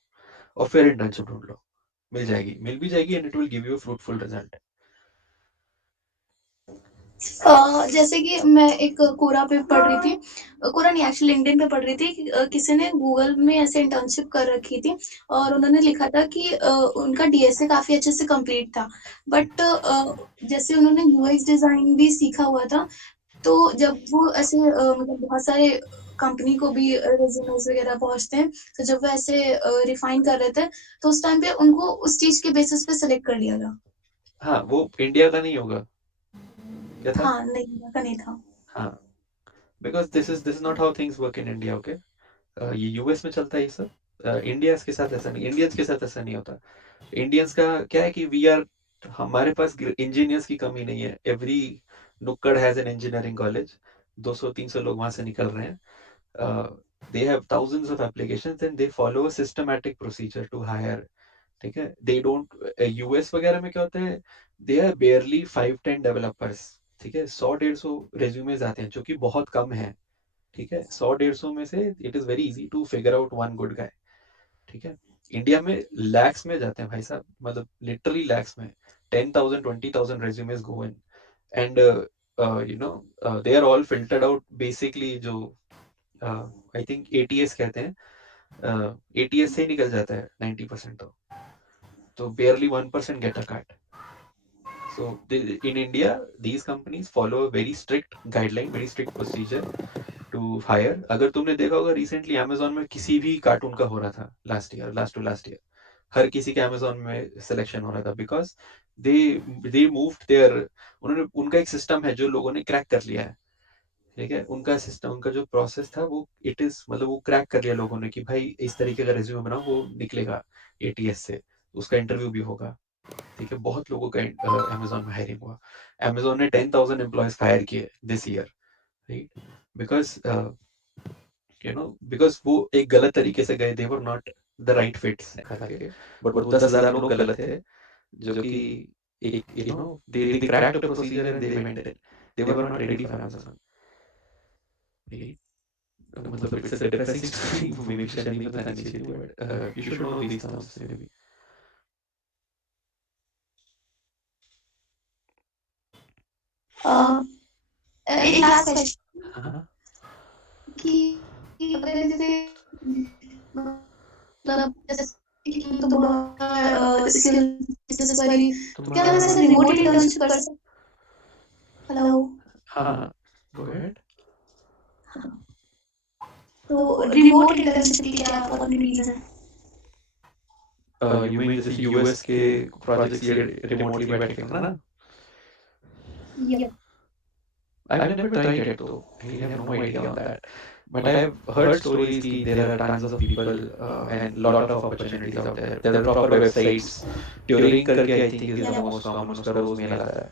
और फिर इंटर्नशिप ढूंढ लो, मिल भी जाएगी and it will give you fruitful result. जैसे कि मैं एक कोरा पे पढ़ रही थी, कोरा नहीं एक्चुअली लिंक्डइन पे पढ़ रही थी कि किसी ने गूगल में ऐसे इंटर्नशिप कर रखी थी और उन्होंने लिखा था कि उनका डीएसए काफी अच्छे से कंप्लीट था, बट जैसे उन्होंने यूएक्स डिजाइन भी सीखा हुआ था, तो जब वो ऐसे मतलब बहुत सारे कंपनी को भी रेज्यूमेस वगैरह पहुंचते हैं, तो जब वो ऐसे रिफाइन कर रहे थे, तो उस टाइम पे उनको उस चीज के बेसिस पे सेलेक्ट कर लिया था। हाँ, वो इंडिया का नहीं होगा, क्या था? हाँ, नहीं ऐसा नहीं था। हाँ, because this is not how things work in India, okay. ये यूएस में चलता है ये सब, इंडियंस के साथ ऐसा नहीं, इंडियंस के साथ ऐसा नहीं होता। इंडियंस का क्या है कि वी आर, हमारे पास इंजीनियर्स की कमी नहीं है, एवरी नुक्कड़ हैज एन इंजीनियरिंग कॉलेज, 200-300 लोग वहां से निकल रहे हैं, they have thousands of applications and they follow a systematic procedure to hire, ठीक है। दे डोंट, यूएस वगैरह में क्या होता है, दे आर बेयरली 5-10 डेवलपर्स, ठीक है। 100-150 रेज्यूमेज आते हैं जो कि बहुत कम है, ठीक है। 100-150 में से it is very easy to figure out one good guy, ठीक है। इंडिया में लैक्स में जाते हैं भाई साहब, मतलब लिटरली लैक्स में, 10,000-20,000 resumes go in and they are all filtered out basically, जो आई थिंक एटीएस कहते हैं, एटीएस से ही निकल जाता है 90%, तो barely 1% get a cut. So in India, these companies follow a very strict guideline, very strict procedure to hire. अगर तुमने देखा होगा रिसेंटली Amazon में किसी भी कार्टून का हो रहा था, लास्ट टू लास्ट ईयर हर किसी के Amazon में सिलेक्शन हो रहा था, because they they moved there, उन्होंने, उनका एक सिस्टम है जो लोगों ने क्रैक कर लिया है, ठीक है, उनका सिस्टम, उनका जो प्रोसेस था वो इट इज मतलब वो क्रैक कर लिया लोगों ने कि भाई इस तरीके का रिज्यूमे बनाओ, वो निकलेगा एटीएस से, उसका इंटरव्यू भी होगा। ठीक है, बहुत लोगों का अमेजोन में हायरिंग हुआ। अमेजोन ने 10,000 एम्प्लॉयज हायर किए this year, right? Because because वो एक गलत तरीके से गए, they were not the right fits करके, बट वो 10,000 लोग गलत थे, जो कि एक they cracked the procedure and they went it, they were not ready for Amazon. मतलब it's a depressing story, may be शायद नहीं बतानी चाहिए थी, but you should know these terms may be. uh, एक लास्ट क्वेश्चन हाँ कि अगर जैसे मतलब जैसे कि तो बहुत स्किल बिजनेस वाली, तो क्या मैं तुम्हारा ऐसे रिमोट इंटर्नशिप कर सकती? हेलो। हाँ, गो अहेड। तो रिमोट इंटर्नशिप की क्या अपॉर्चुनिटीज हैं? यू मीन जैसे यूएस के प्रोजेक्ट्स ये रिमोटली बैठ के करना? Yep. I've never tried it though. I have no idea on that. But I have heard stories that there are tons of people and lot of opportunities out there. There are proper websites. Turing करके I think is the most common. उसका रोज mail आता है.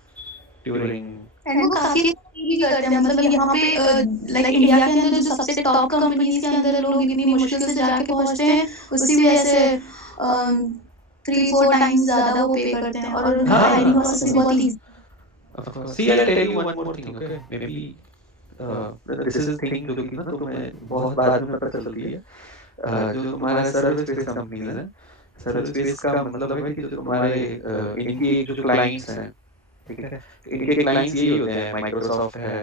Turing. And वो काफी भी करते हैं, मतलब यहाँ पे लाइक इंडिया के अंदर जो सबसे टॉप कंपनीज के अंदर लोग इतनी मुश्किल से जाके पहुंचते हैं, उसी वजह से 3-4 टाइम्स ज्यादा वो पे करते हैं और उनका हायरिंग हाँ, प्रोसेस भी बहुत easy. of course. See, I'll tell you one more thing, okay? Maybe this is a thing जो कि ना तुम्हें बहुत बाद में पता चलती है। जो तुम्हारा सर्विस बेस्ड कंपनीज है, सर्विस बेस्ड का मतलब है कि जो तुम्हारे इनकी एक जो क्लाइंट्स हैं, ठीक है, इनके क्लाइंट्स यही होते हैं, माइक्रोसॉफ्ट है,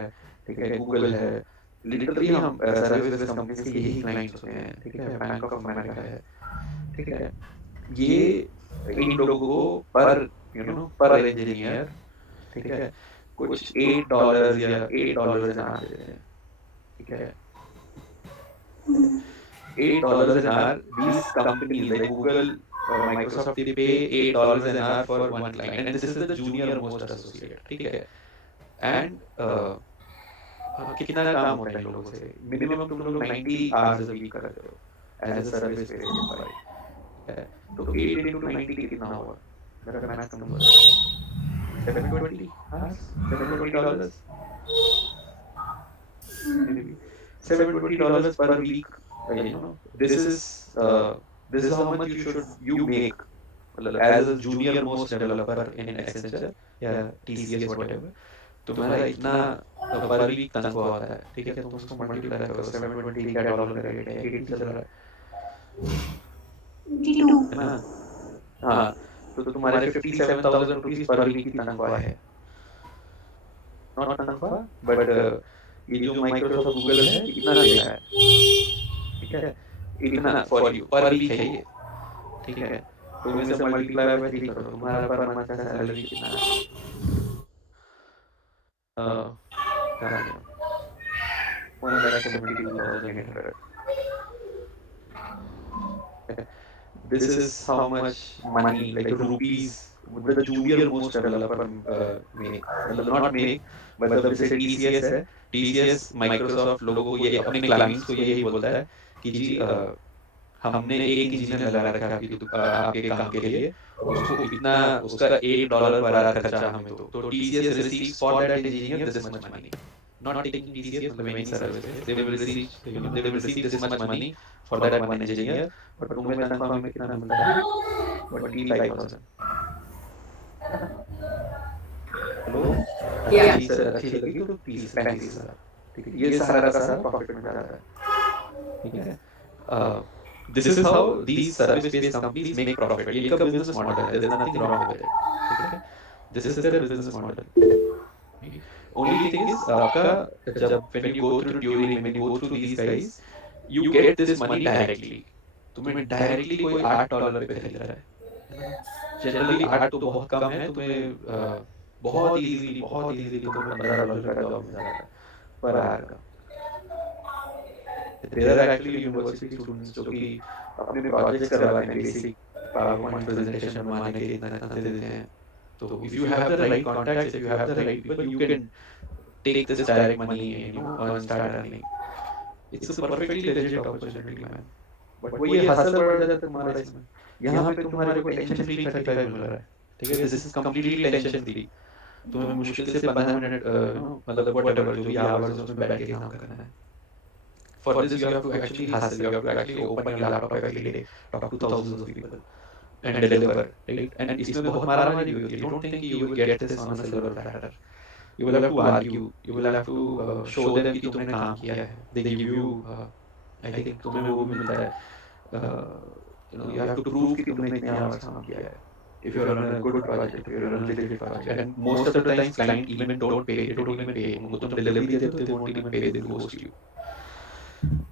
ठीक है, गूगल है, लिटरली हम सर्विस बेस्ड कंपनीज के यही क्लाइंट्स होते हैं, ठीक है, बैंक ऑफ अमेरिका है, ठीक है, ये इन लोगों को पर पर इंजीनियर, ठीक है, कुछ $8 या $8 an hour देते हैं, ठीक है, $8 an hour. These companies like Google or Microsoft they pay $8 an hour for one client, and this is the junior most associate, ठीक है, and कितना काम होता है इन लोगों से? मिनिमम तुम लोग 90 hours a week करते हो as a service based employ, है, तो 8 into 90 कितना हुआ? मेरा मैथ का number 720 hours, $720 maybe, $720 per week. This is how much you make as a junior most developer in Accenture या TCS whatever. तुम्हारा इतना पर वीक तनख्वाह होता है, ठीक है, तुम उसको मल्टीप्लाई करो, 720 क्या डॉलर का रेट है, 80 चल रहा 22। है ना? हाँ, तो तुम्हारे 57,000 रुपीज पर वीक की तनख्वाह है, नॉट तनख्वाह बट ये जो माइक्रोसॉफ्ट गूगल है इतना दे रहा है, ठीक है, इतना फॉर यू पर वीक है ये, ठीक है, तुम इसे मल्टीप्लाई बाय 3 करो, तुम्हारा पर मंथ का सैलरी कितना है? क्या है? 1,72,800. This is how much money, like the rupees, the junior most developer make. मतलब not make, मतलब जैसे TCS है, TCS Microsoft लोगों को ये अपने क्लाइंट्स को यही बोलता है कि जी हमने एक इंजीनियर लगा रखा है आपके काम के लिए, उसको इतना उसका $8 पर आवर खर्चा हमें दो, तो TCS receives for that engineer this much money. Not taking TCS मतलब any services, they will receive they will receive this much money for that one engineer, but तुम्हें तनख्वाह में कितना मिलता है? 25,000. हेलो, अगर Yeah. चीज अच्छी लगी तो 35,000, ठीक है, ये सारा का सारा प्रॉफिट में जाता है, ठीक है। This is how these service-based companies make profit. ये इनका business model है. There is nothing wrong with it. ठीक है? This is their business model. Only thing is आपका जब when you go through Turing, when you go through these guys, you get this money directly. तुम्हें directly कोई $8 पे खरीद रहा है ना? Generally 8 तो बहुत कम है, तुम्हें बहुत easily तुम्हें $15 का जॉब मिल जाता है पर आवर का। There are actually university students जो कि अपने प्रोजेक्ट्स करवाने में बेसिक PowerPoint प्रेजेंटेशन बनवाने के इतना इतना दे देते हैं। तो if you have the right contacts, if you have the right people, you can take this direct money and earn, start earning. It's a perfectly legit opportunity, man. But वो ये hustle बढ़ जाता है तुम्हारा इसमें। यहाँ पे तुम्हारे को टेंशन फ्री 35 मिल रहा है, ठीक है, this is completely tension free. तुम्हें मुश्किल से 15 मिनट मतलब वट एवर जो भी आवर्स उसमें बैठ के काम करना है। For this you have to actually hustle, you have to actually open your laptop every day, talk to thousands of people and deliver, right? And इसमें बहुत मारामारी भी होती है, you don't think you will get this on a silver platter. You will have to argue, you will have to show them कि तुमने काम किया है, they give you I think तुम्हें वो भी मिलता है, you have to prove कि तुमने इतने hours काम किया है, if you're on a good project, if you're on a legit project. And most of the times client even don't pay, they don't even pay, उनको तुम delivery देते हो, they won't even pay, they will ghost you.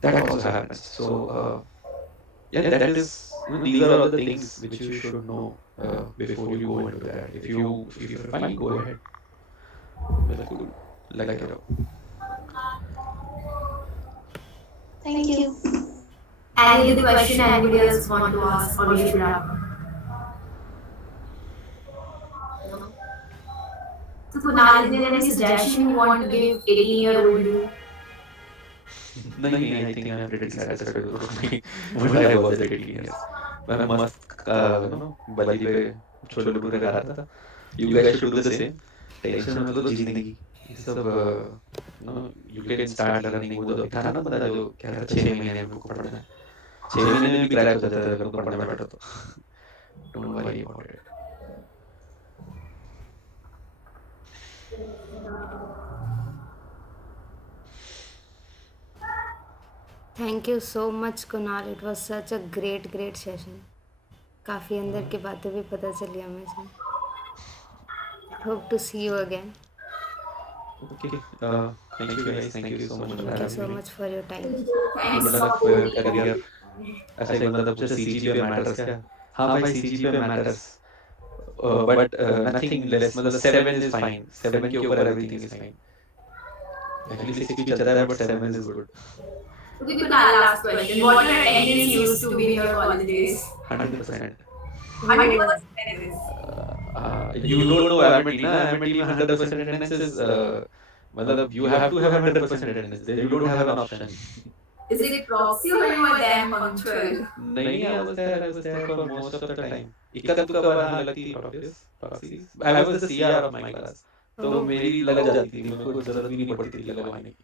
That also happens. So yeah, that is, these are all the things which you should know before you go into that. If you're fine, go ahead. Well, cool. Like it up. Thank you. Any other question anybody else want to ask, or we should wrap up? No? So Kunal, is there any suggestion you want to give 18-year-old you? नहीं, I think I'm pretty satisfied with when I was at 18 years. मैं मस्त बली पे छोले भटूरे खा रहा था. You guys should do the same. Tension मत लो जिंदगी. ये सब you can start learning. वो जो था ना बंदा जो कह रहा था 6 महीने में हमको पढ़ना है. 6 महीने में भी क्रैक हो जाता है अगर तुम पढ़ने बैठो तो. Don't worry about it. Thank you so much Kunal, it was such a great session. काफ़ी अंदर की बातें भी पता चली हमें इसमें। Hope to see you again. Okay. Thank you guys. Thank you so much for thank you having so me. Much for your time. Good luck for your career. ऐसा ही मतलब जैसे CGPA matters क्या? हाँ भाई CGPA matters. But nothing less. मतलब 7 is fine. 7 के ऊपर everything is fine. Actually 6 भी चलता है but 7 is good. Okay, Kunal, last question. What your attendance used to be in your college days? 100%. 100% attendance. You don't know MIT ना? MIT में 100% attendance is मतलब you have to have 100% attendance. There you don't have an option. Is it proxy or you were damn punctual? नहीं, I was there for most of the time. इक्का दुक्का बार हमें लगती थी proxies. I was the CR of my class. तो मेरी लग जाती थी, मेरे को जरूरत भी नहीं पड़ती थी लगवाने की.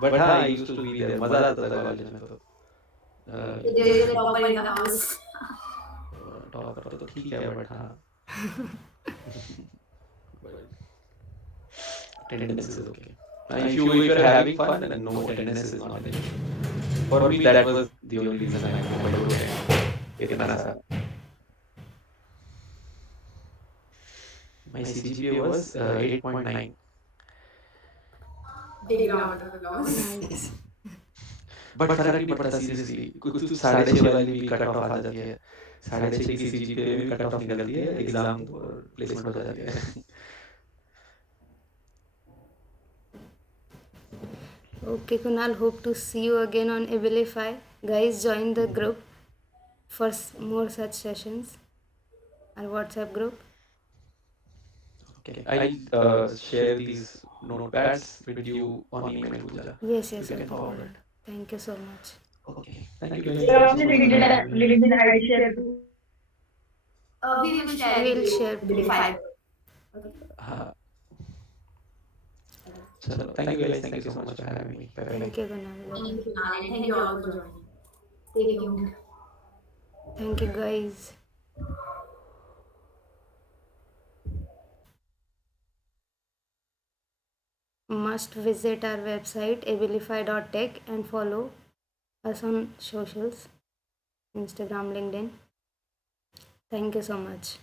But हाँ, I used to be there. मजा आता था कॉलेज में तो. There is a topper in the house. Topper तो ठीक है but हाँ. Attendance is okay. If you're having fun, then no, attendance is not an issue. For me, that was the only reason I got to attend. इतना सा. My CGPA was 8.9. Big round of applause. Nice. But फर्क नहीं पड़ता seriously. कुछ 6.5 वाली भी cut off आ जाती है. 6.5 की CGPA भी कट ऑफ निकलती है. एग्जाम और प्लेसमेंट हो जाती है. Okay, Kunal, hope to see you again on Abilify. Guys, join the group for more such sessions. Our WhatsApp group. Okay. I'll share these notepads with you on email, Pooja. Yes, You yes, can okay. forward it. Thank you so much. Okay. Thank you guys. Thank you so much for having me. LinkedIn ID share. We will share. We will share. Abilify. हाँ. चलो. Thank you guys. Thank you so much for having me. Bye bye. Thank you, Kunal. Thank you, Kunal, and thank you all for joining. Stay tuned. Thank you, guys. Must visit our website abilify.tech and follow us on socials, Instagram, LinkedIn. Thank you so much.